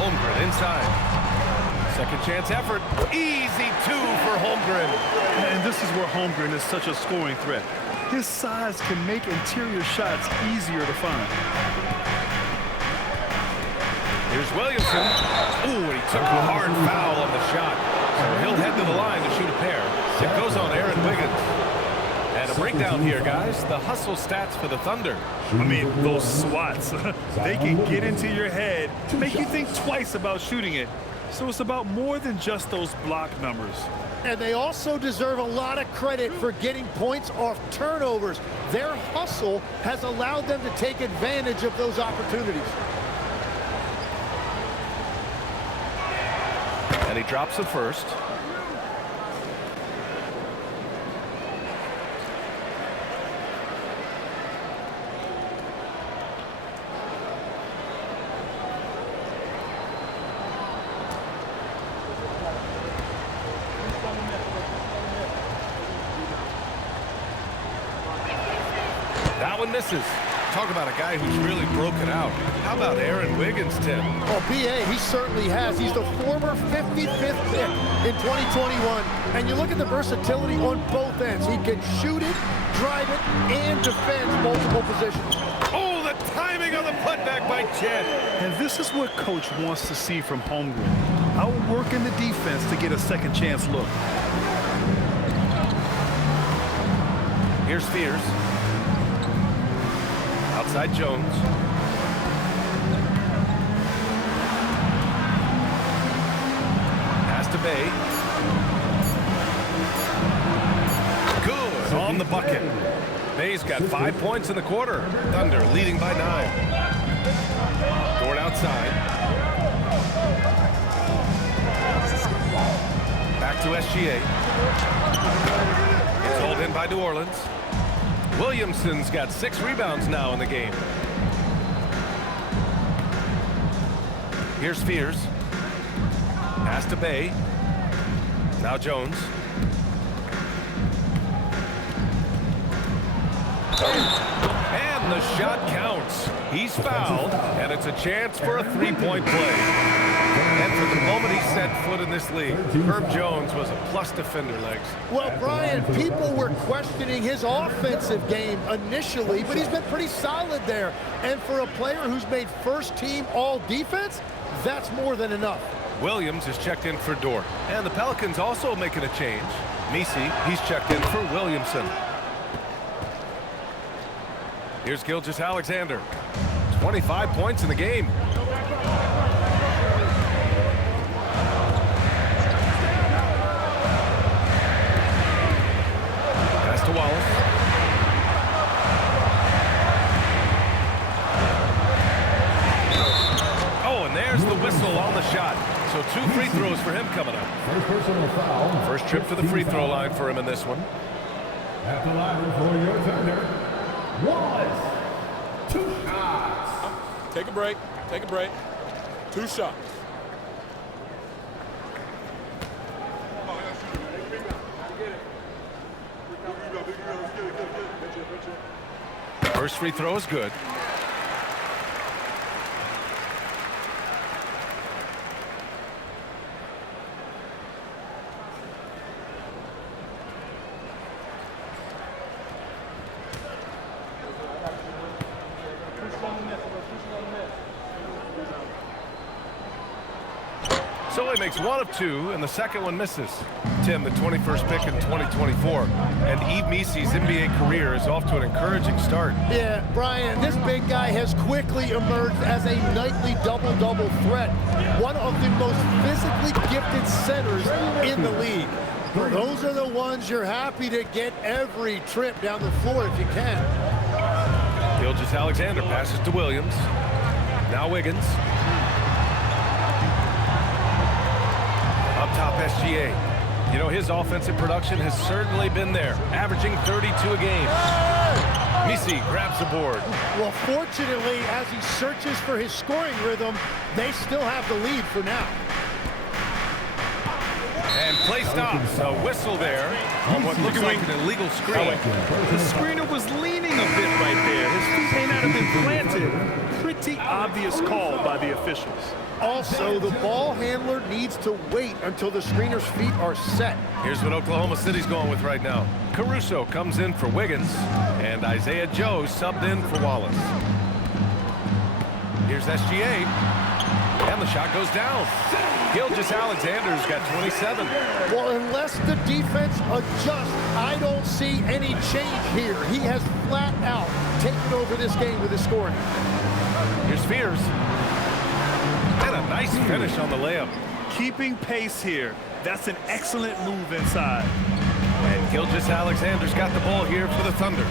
Holmgren inside. Second chance effort. Easy 2 for Holmgren. And this is where Holmgren is such a scoring threat. His size can make interior shots easier to find. Here's Williamson. Ooh, and he took a hard foul on the shot. So he'll head to the line to shoot a pair. It goes on Aaron Wiggins. And a breakdown here, guys. The hustle stats for the Thunder. I mean, those swats, they can get into your head, make you think twice about shooting it. So it's about more than just those block numbers. And they also deserve a lot of credit for getting points off turnovers. Their hustle has allowed them to take advantage of those opportunities. And he drops the first. That one misses. Talk about a guy who's really broken out. How about Aaron Wiggins, Tim? Oh, B.A., he certainly has. He's the former 55th pick in 2021. And you look at the versatility on both ends. He can shoot it, drive it, and defend multiple positions. Oh, the timing of the putback by Chet. And this is what Coach wants to see from Holmgren. Outworking the defense to get a second chance look. Here's Fears. Outside Jones. Pass to Bay. Good on the bucket. Bay's got 5 points in the quarter. Thunder leading by 9. Dort outside. Back to SGA. It's hauled in by New Orleans. Williamson's got 6 rebounds now in the game. Here's Fears. Pass to Bay. Now Jones. And the shot counts. He's fouled, and it's a chance for a three-point play. And for the moment he set foot in this league, Herb Jones was a plus defender, Legs. Well, Brian, people were questioning his offensive game initially, but he's been pretty solid there. And for a player who's made first-team all-defense, that's more than enough. Williams is checked in for Dort. And the Pelicans also making a change. Misi, he's checked in for Williamson. Here's Gilgeous-Alexander. 25 points in the game. Pass to Wallace. Oh, and there's the whistle on the shot. So 2 free throws for him coming up. First personal foul. First trip to the free throw line for him in this one. At the line for your Thunder was 2 shots. Take a break. Take a break. 2 shots. First free throw is good. So he makes 1 of 2, and the second one misses. Tim, the 21st pick in 2024. And Yves Misi's NBA career is off to an encouraging start. Yeah, Brian, this big guy has quickly emerged as a nightly double-double threat. One of the most physically gifted centers in the league. Those are the ones you're happy to get every trip down the floor if you can. Gilgeous-Alexander passes to Williams. Now Wiggins. Up top, SGA. You know, his offensive production has certainly been there, averaging 32 a game. Misi grabs the board. Well, fortunately, as he searches for his scoring rhythm, they still have the lead for now. And play stops. A whistle there on what looks like an illegal screen. The screener was leaning a bit right there. His feet may not have been planted. Pretty obvious call by the officials. Also, the ball handler needs to wait until the screener's feet are set. Here's what Oklahoma City's going with right now. Caruso comes in for Wiggins, and Isaiah Joe subbed in for Wallace. Here's SGA, and the shot goes down. Gilgeous-Alexander's got 27. Well, unless the defense adjusts, I don't see any change here. He has flat out taken over this game with his scoring. Here's Fears. And a nice finish on the layup. Keeping pace here. That's an excellent move inside. And Gilgeous-Alexander's got the ball here for the Thunder.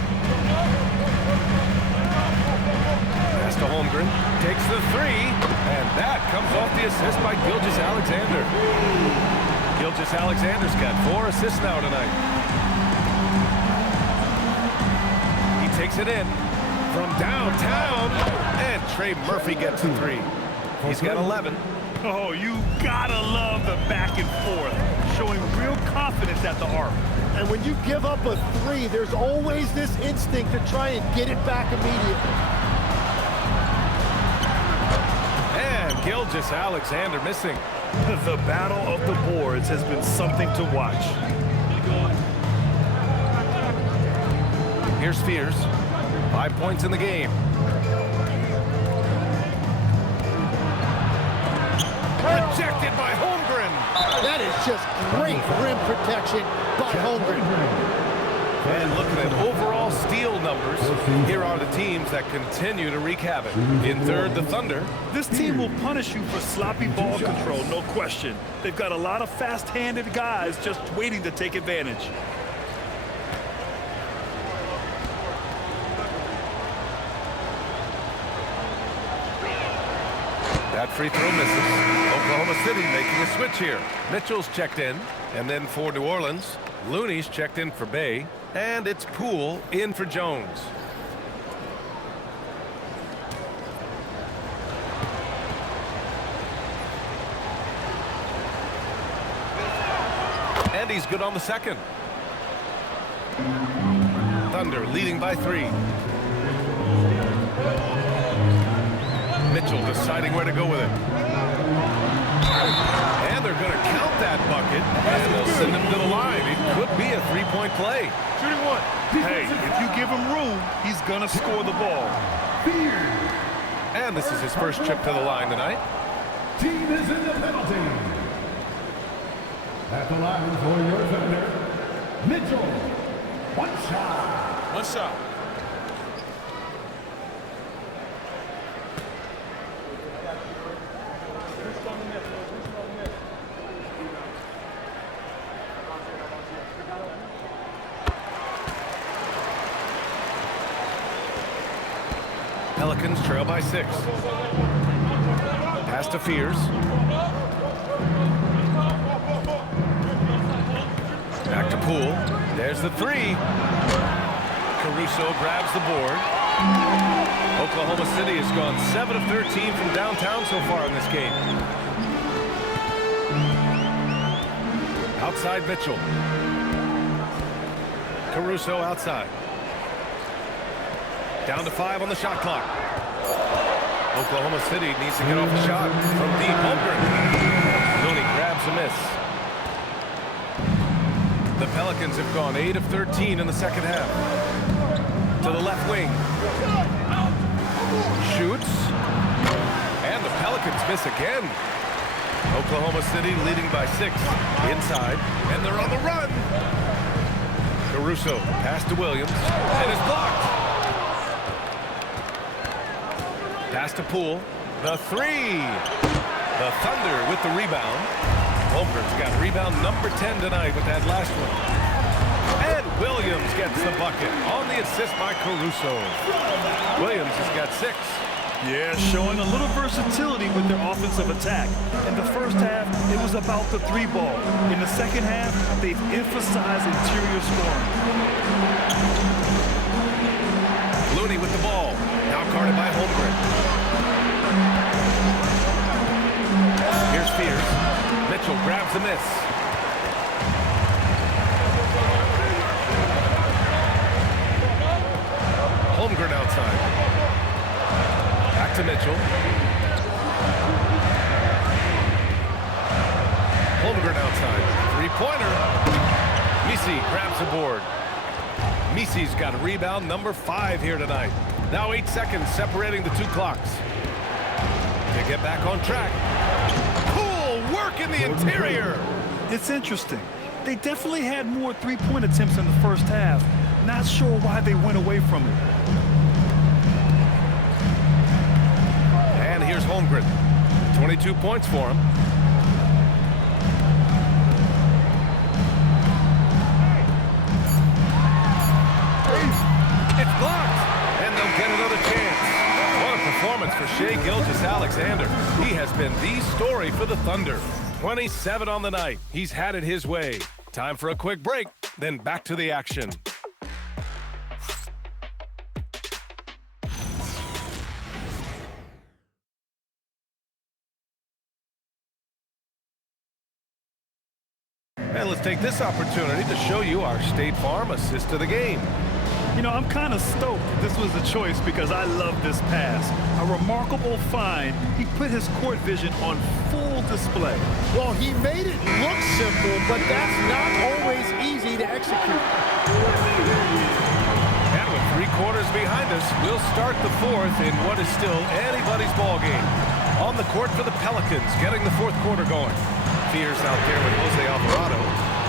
Pass to Holmgren. Takes the 3. And that comes off the assist by Gilgeous-Alexander. Gilgeous-Alexander's got 4 assists now tonight. He takes it in from downtown. And Trey Murphy gets the 3. He's got 11. Oh, you gotta love the back and forth, showing real confidence at the arc. And when you give up a three, there's always this instinct to try and get it back immediately. And Gilgeous-Alexander missing. The battle of the boards has been something to watch. Here's Fears. 5 points in the game. Rejected by Holmgren. That is just great rim protection by Holmgren. And looking at overall steal numbers, here are the teams that continue to wreak havoc. In third, the Thunder. This team will punish you for sloppy ball control, no question. They've got a lot of fast-handed guys just waiting to take advantage. That free throw misses. Oklahoma City making a switch here. Mitchell's checked in, and then for New Orleans, Looney's checked in for Bay, and it's Poole in for Jones. And he's good on the second. Thunder leading by 3. Mitchell deciding where to go with it. And they're going to count that bucket, and they'll send him to the line. It could be a three-point play. Shooting one. Hey, if you give him room, he's going to score the ball. And this is his first trip to the line tonight. Team is in the penalty. At the line for your Thunder, Mitchell. One shot. One shot. Pelicans trail by 6. Pass to Fears. Back to Poole. There's the 3. Caruso grabs the board. Oklahoma City has gone 7 of 13 from downtown so far in this game. Outside Mitchell. Caruso outside. Down to 5 on the shot clock. Oklahoma City needs to get off a shot from deep. Holmgren. Looney grabs a miss. The Pelicans have gone 8 of 13 in the second half. To the left wing. Shoots. And the Pelicans miss again. Oklahoma City leading by 6. Inside. And they're on the run. Caruso pass to Williams. And it's blocked. Pass to Poole. The 3. The Thunder with the rebound. Holmgren's got rebound number 10 tonight with that last one. And Williams gets the bucket on the assist by Caruso. Williams has got 6. Yeah, showing a little versatility with their offensive attack. In the first half, it was about the 3 ball. In the second half, they've emphasized interior scoring. Looney with the ball. Now guarded by Holmgren. Here's Fears. Mitchell grabs the miss. Holmgren outside. Back to Mitchell. Holmgren outside. Three-pointer. Misi grabs the board. Misi's got a rebound number 5 here tonight. Now 8 seconds separating the 2 clocks. To get back on track. Cool work in the interior. It's interesting. They definitely had more three-point attempts in the first half. Not sure why they went away from it. And here's Holmgren. 22 points for him. It's blocked. And they'll get another chance. What a performance for Shai Gilgeous-Alexander. He has been the story for the Thunder. 27 on the night. He's had it his way. Time for a quick break, then back to the action. And let's take this opportunity to show you our State Farm assist of the game. You know, I'm kind of stoked this was the choice because I love this pass. A remarkable find. He put his court vision on full display. Well, he made it look simple, but that's not always easy to execute. And with 3 quarters behind us, we'll start the 4th in what is still anybody's ball game. On the court for the Pelicans, getting the 4th quarter going. Fears out there with Jose Alvarado.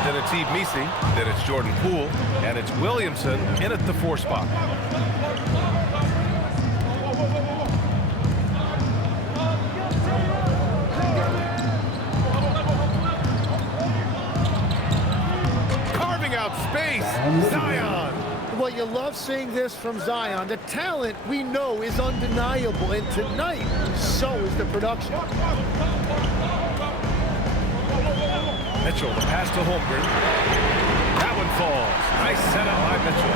Then it's Eve Misi, then it's Jordan Poole, and it's Williamson in at the 4 spot. Carving out space, Zion. Well, you love seeing this from Zion. The talent we know is undeniable, and tonight, so is the production. Mitchell, the pass to Holmgren. That one falls. Nice setup by Mitchell.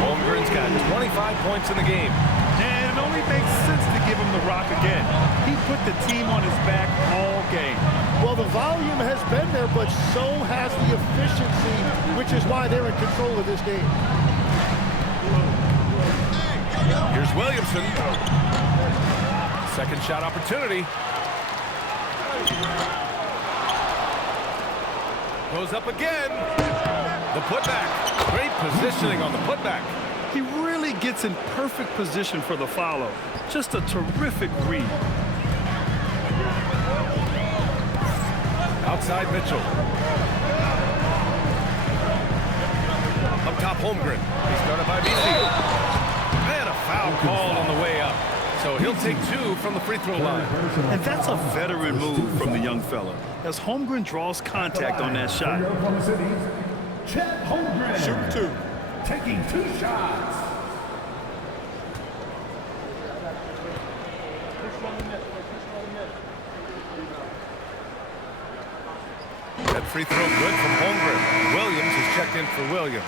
Holmgren's got 25 points in the game. And it only makes sense to give him the rock again. He put the team on his back all game. Well, the volume has been there, but so has the efficiency, which is why they're in control of this game. Here's Williamson. Second shot opportunity. Goes up again. The putback. Great positioning on the putback. He really gets in perfect position for the follow. Just a terrific read. Outside Mitchell. Up top Holmgren. He's guarded by BC. And a foul called on the way up. So he'll take 2 from the free throw line. And that's a veteran move from the young fella, as Holmgren draws contact on that shot. Oklahoma City's Chet Holmgren. Shoot 2. Taking 2 shots. That free throw good from Holmgren. Williams is checked in for Williams.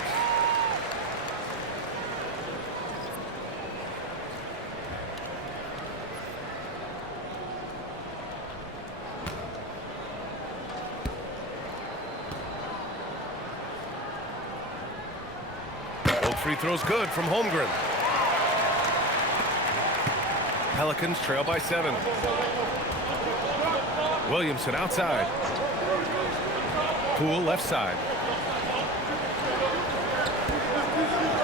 Free throw's good from Holmgren. Pelicans trail by 7. Williamson outside. Poole left side.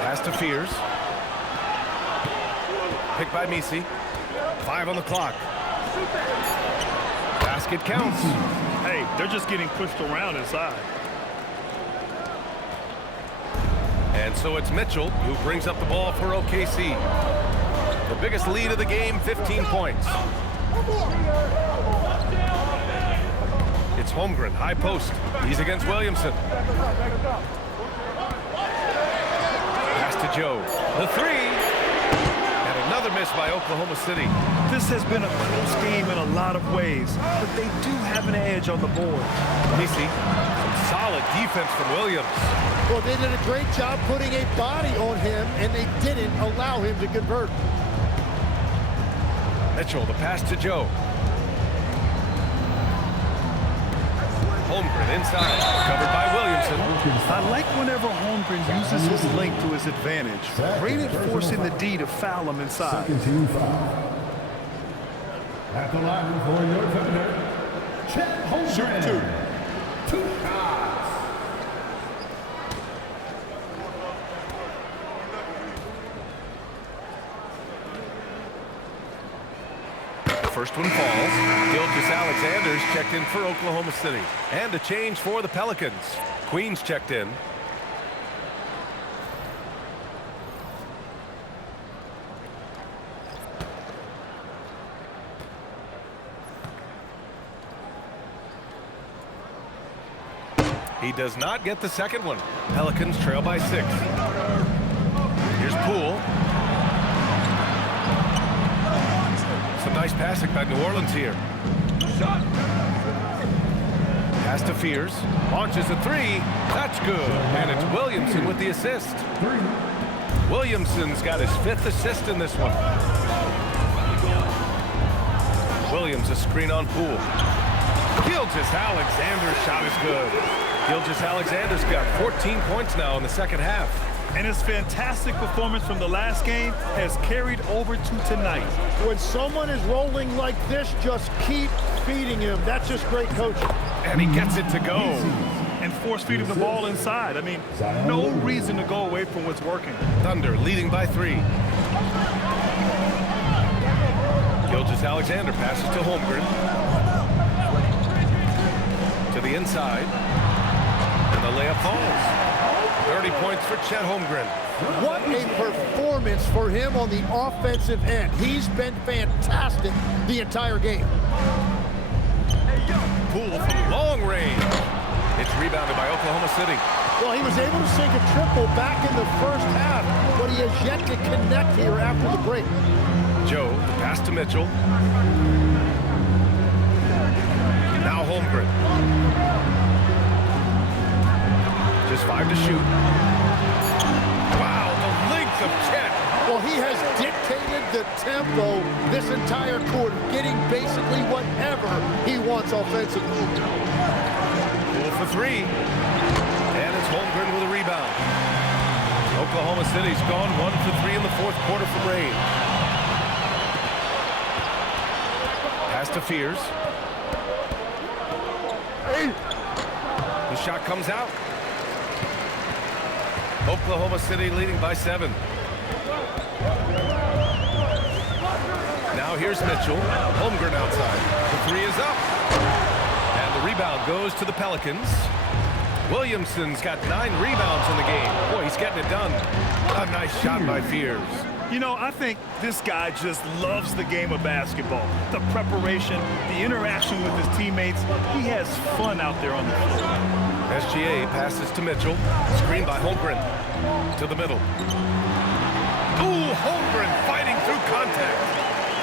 Pass to Fears. Picked by Misi. 5 on the clock. Basket counts. Hey, they're just getting pushed around inside. And so it's Mitchell who brings up the ball for OKC. The biggest lead of the game, 15 points. It's Holmgren, high post. He's against Williamson. Pass to Joe. The 3. And another miss by Oklahoma City. This has been a close game in a lot of ways, but they do have an edge on the board. Misi, some solid defense from Williams. Well, they did a great job putting a body on him, and they didn't allow him to convert. Mitchell, the pass to Joe. Holmgren inside, covered by Williamson. I like whenever Holmgren uses his length to his advantage. Great at forcing the D to foul him inside. Second team foul. At the line for your defender, Chet Holmgren. Shoot 2. 2 shots. First one falls. Gilgeous Alexander's checked in for Oklahoma City. And a change for the Pelicans. Queen's checked in. He does not get the second one. Pelicans trail by 6. Here's Poole. Some nice passing by New Orleans here. Pass to Fears. Launches a 3. That's good. And it's Williamson with the assist. Williamson's got his 5th assist in this one. Williams a screen on Poole. Gilgeous Alexander's shot is good. Gilgeous-Alexander's got 14 points now in the second half. And his fantastic performance from the last game has carried over to tonight. When someone is rolling like this, just keep feeding him. That's just great coaching. And he gets it to go. And force feeding the ball inside. I mean, no reason to go away from what's working. Thunder leading by 3. Gilgeous-Alexander passes to Holmgren. To the inside. And the layup falls. 30 points for Chet Holmgren. What a performance for him on the offensive end. He's been fantastic the entire game. Poole from long range. It's rebounded by Oklahoma City. Well, he was able to sink a triple back in the first half, but he has yet to connect here after the break. Joe, the pass to Mitchell. Now Holmgren. Just 5 to shoot. Wow, the length of Chet. Well, he has dictated the tempo this entire quarter, getting basically whatever he wants offensively. Poole for 3. And it's Holmgren with a rebound. Oklahoma City's gone 1 for 3 in the fourth quarter from Rain. Pass to Fears. The shot comes out. Oklahoma City leading by 7. Now here's Mitchell. Holmgren outside. The 3 is up. And the rebound goes to the Pelicans. Williamson's got 9 rebounds in the game. Boy, he's getting it done. A nice shot by Fears. You know, I think this guy just loves the game of basketball. The preparation, the interaction with his teammates. He has fun out there on the floor. SGA passes to Mitchell. Screen by Holmgren. To the middle. Ooh, Holmgren fighting through contact.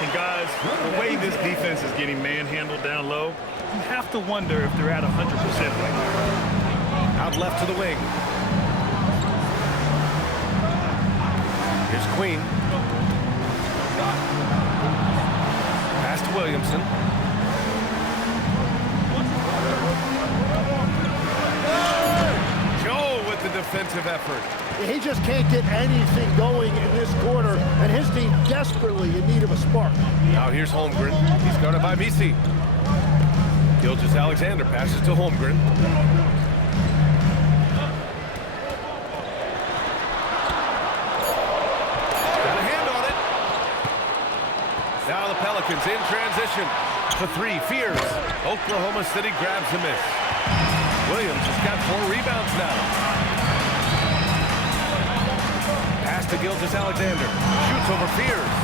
And guys, the way this defense is getting manhandled down low, you have to wonder if they're at 100% right now. Out left to the wing. Here's Queen. Pass to Williamson. Joe with the defensive effort. He just can't get anything going in this quarter, and his team desperately in need of a spark. Now here's Holmgren. He's guarded by Misi. Gilgeous-Alexander passes to Holmgren. Got a hand on it. Now the Pelicans in transition. To 3, Fears. Oklahoma City grabs a miss. Williams has got 4 rebounds now. Pass to Gilgeous-Alexander. Shoots over Fears.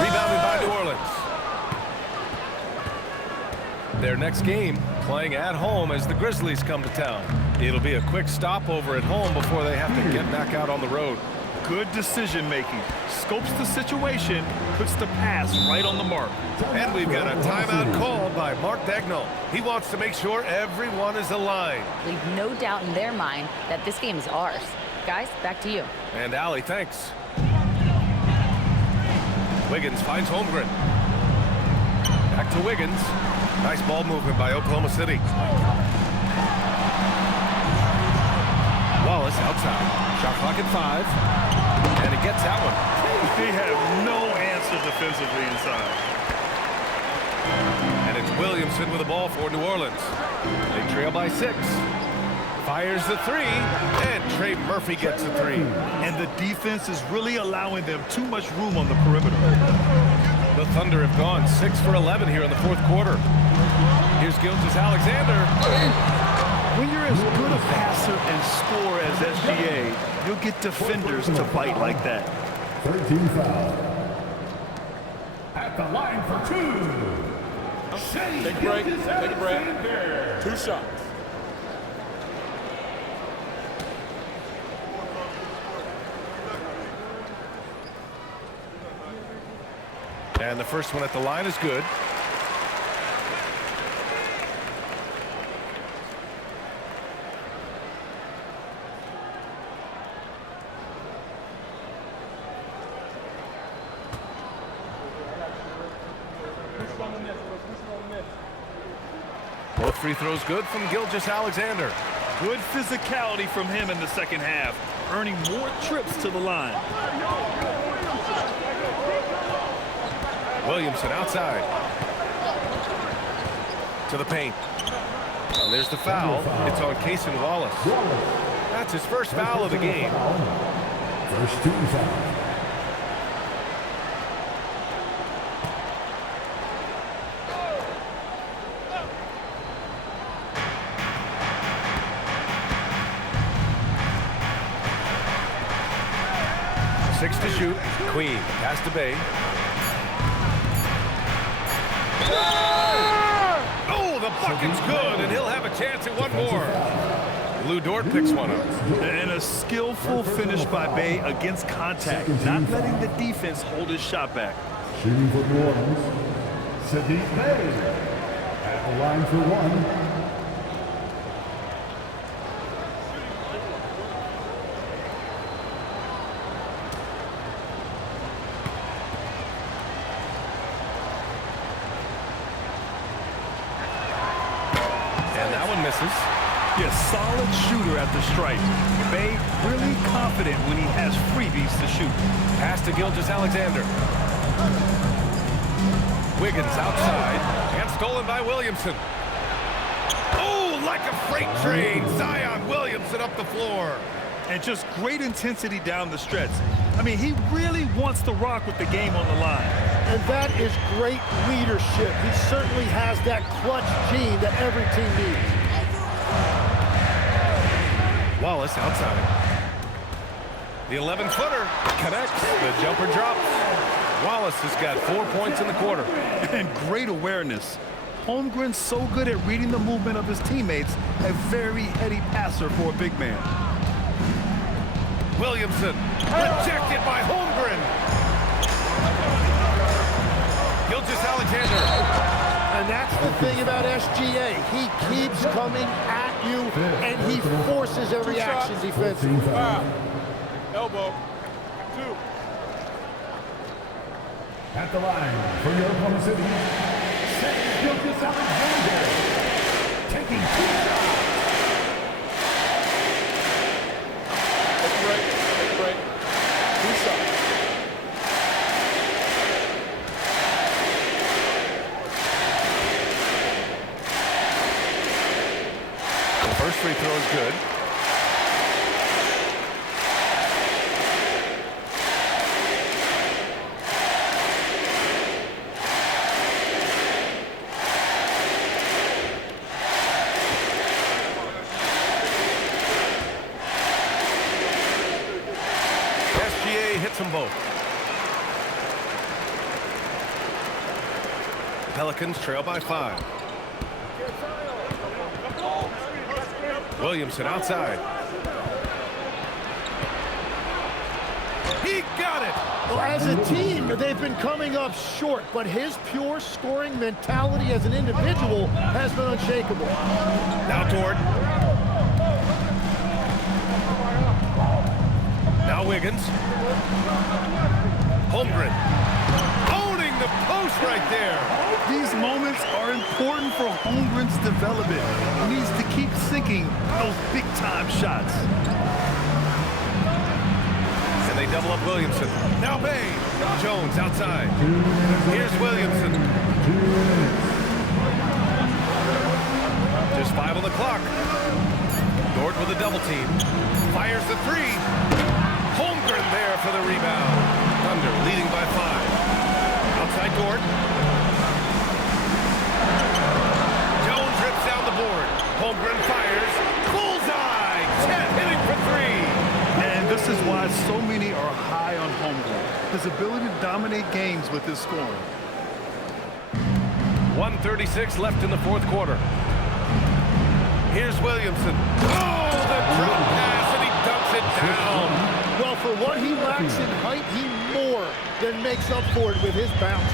Rebounded by New Orleans. Their next game playing at home as the Grizzlies come to town. It'll be a quick stopover at home before they have to get back out on the road. Good decision making. Scopes the situation, puts the pass right on the mark. And we've got a timeout called by Mark Dagnall. He wants to make sure everyone is aligned. Leave no doubt in their mind that this game is ours. Guys, back to you. And Allie, thanks. Wiggins finds Holmgren. Back to Wiggins. Nice ball movement by Oklahoma City. Wallace outside. Shot clock at 5. And he gets that one. They have no answer defensively inside. And it's Williamson with the ball for New Orleans. They trail by 6. Fires the 3. And Trey Murphy gets the 3. And the defense is really allowing them too much room on the perimeter. The Thunder have gone 6 for 11 here in the fourth quarter. Here's Gilgeous-Alexander. When you're as good a passer and scorer as SGA, you'll get defenders to bite like that. 13 foul. At the line for 2. Take a break. Take a break. 2 shots. And the first one at the line is good. Both free throws good from Gilgeous-Alexander. Good physicality from him in the second half, earning more trips to the line. Williamson outside. To the paint. And there's the foul. It's on Cason Wallace. That's his first foul of the game. First team foul. Six to shoot. Queen pass to Bay. Oh, the bucket's good, and he'll have a chance at one more. Lou Dort picks one up. And a skillful finish by Bay against contact, not letting the defense hold his shot back. Shooting for New Orleans, Sadiq Bey at the line for one. And that one misses. Yeah, solid shooter at the stripe. Bay really confident when he has freebies to shoot. Pass to Gilgeous-Alexander. Wiggins outside, and stolen by Williamson. Oh, like a freight train, Zion Williamson up the floor. And just great intensity down the stretch. I mean, he really wants to rock with the game on the line. And that is great leadership. He certainly has that clutch gene that every team needs. Wallace outside. The 11-footer connects. The jumper drops. Wallace has got 4 points in the quarter. And great awareness. Holmgren's so good at reading the movement of his teammates. A very heady passer for a big man. Williamson rejected by Holmgren. Gilgeous-Alexander. And that's the thing about SGA. He keeps coming at you, and he forces every action defensively. Elbow. 2. At the line for your Oklahoma City, Gilgeous-Alexander taking 2 shots. Take a break. Take a break. 2 shots. First free throw is good. SGA hits them both. Pelicans trail by 5. Williamson outside. He got it! Well, as a team, they've been coming up short, but his pure scoring mentality as an individual has been unshakable. Now Dort. Now Wiggins. Holmgren. Owning the post right there. These moments are important for Holmgren's development. He needs to keep sinking those big-time shots. And they double up Williamson. Now Bay. Jones outside. Here's Williamson. Just 5 on the clock. Dort with a double team. Fires the 3. Holmgren there for the rebound. Thunder leading by 5. Outside Dort. Jones rips down the board. Holmgren fires. Bullseye! Chet hitting for 3. And this is why so many are high on Holmgren. His ability to dominate games with his scoring. 1:36 left in the fourth quarter. Here's Williamson. Oh, the drop pass, and he dunks it down. Well, for what he lacks in height, he more than makes up for it with his bounce.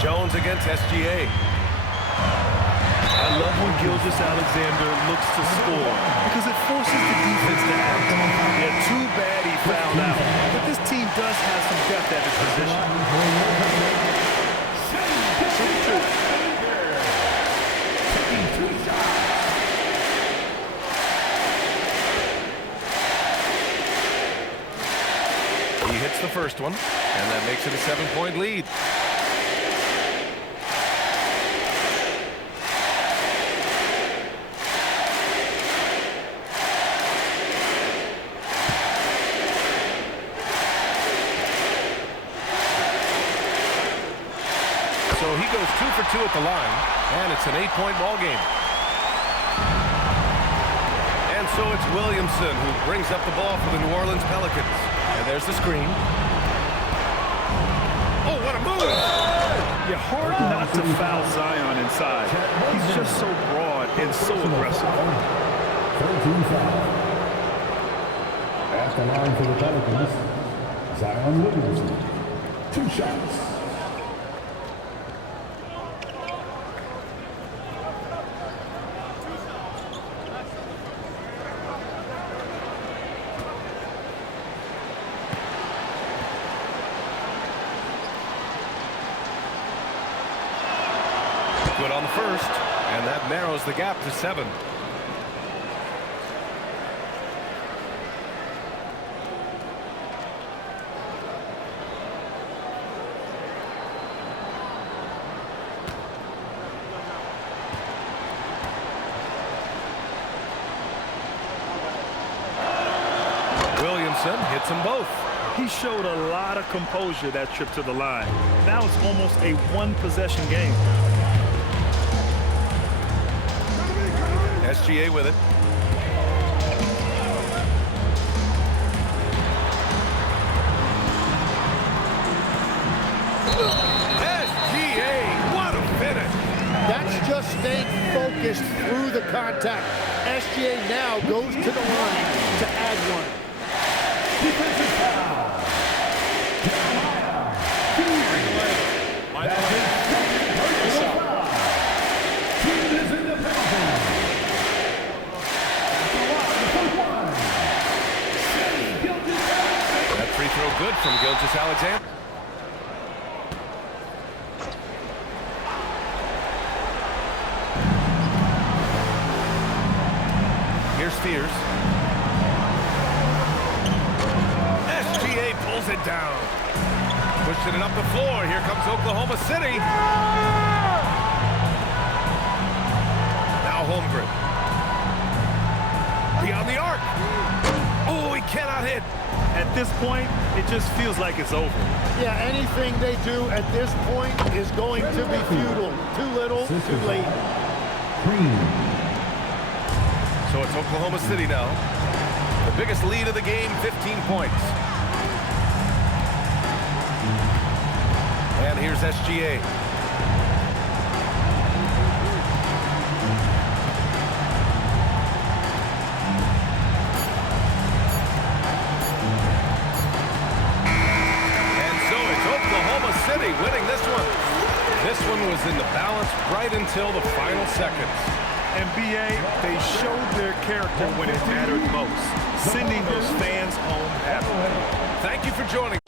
Jones against SGA. I love when Gilgeous-Alexander looks to score because it forces the defense to act. Yeah, too bad he fouled out. But this team does have some depth at his position. He hits the first one, and that makes it a 7-point lead. So he goes 2 for 2 at the line, and it's an 8-point ball game. And so it's Williamson who brings up the ball for the New Orleans Pelicans. And there's the screen. Oh, what a move! You're hard not to foul Zion inside. He's just so broad and so aggressive. 13 foul. At the line for the Pelicans, Zion Williamson. 2 shots. Good on the first, and that narrows the gap to 7. Williamson hits them both. He showed a lot of composure that trip to the line. Now it's almost a one-possession game. SGA with it. SGA, what a finish! That's just staying focused through the contact. SGA now goes to the line to add one. Defensive foul. Team is in the penalty. That free throw good from Gilgeous-Alexander. Here's Spears. SGA pulls it down. Pushing it up the floor. Here comes Oklahoma City. Now Holmgren. Beyond the arc. Oh, he cannot hit. At this point, it just feels like it's over. Yeah, anything they do at this point is going to be futile. Too little, too late. So it's Oklahoma City now. The biggest lead of the game, 15 points. And here's SGA. And so it's Oklahoma City winning this one. This one was in the balance right until the final seconds. And BA, they showed their character when it mattered most, sending those fans home happy. Thank you for joining.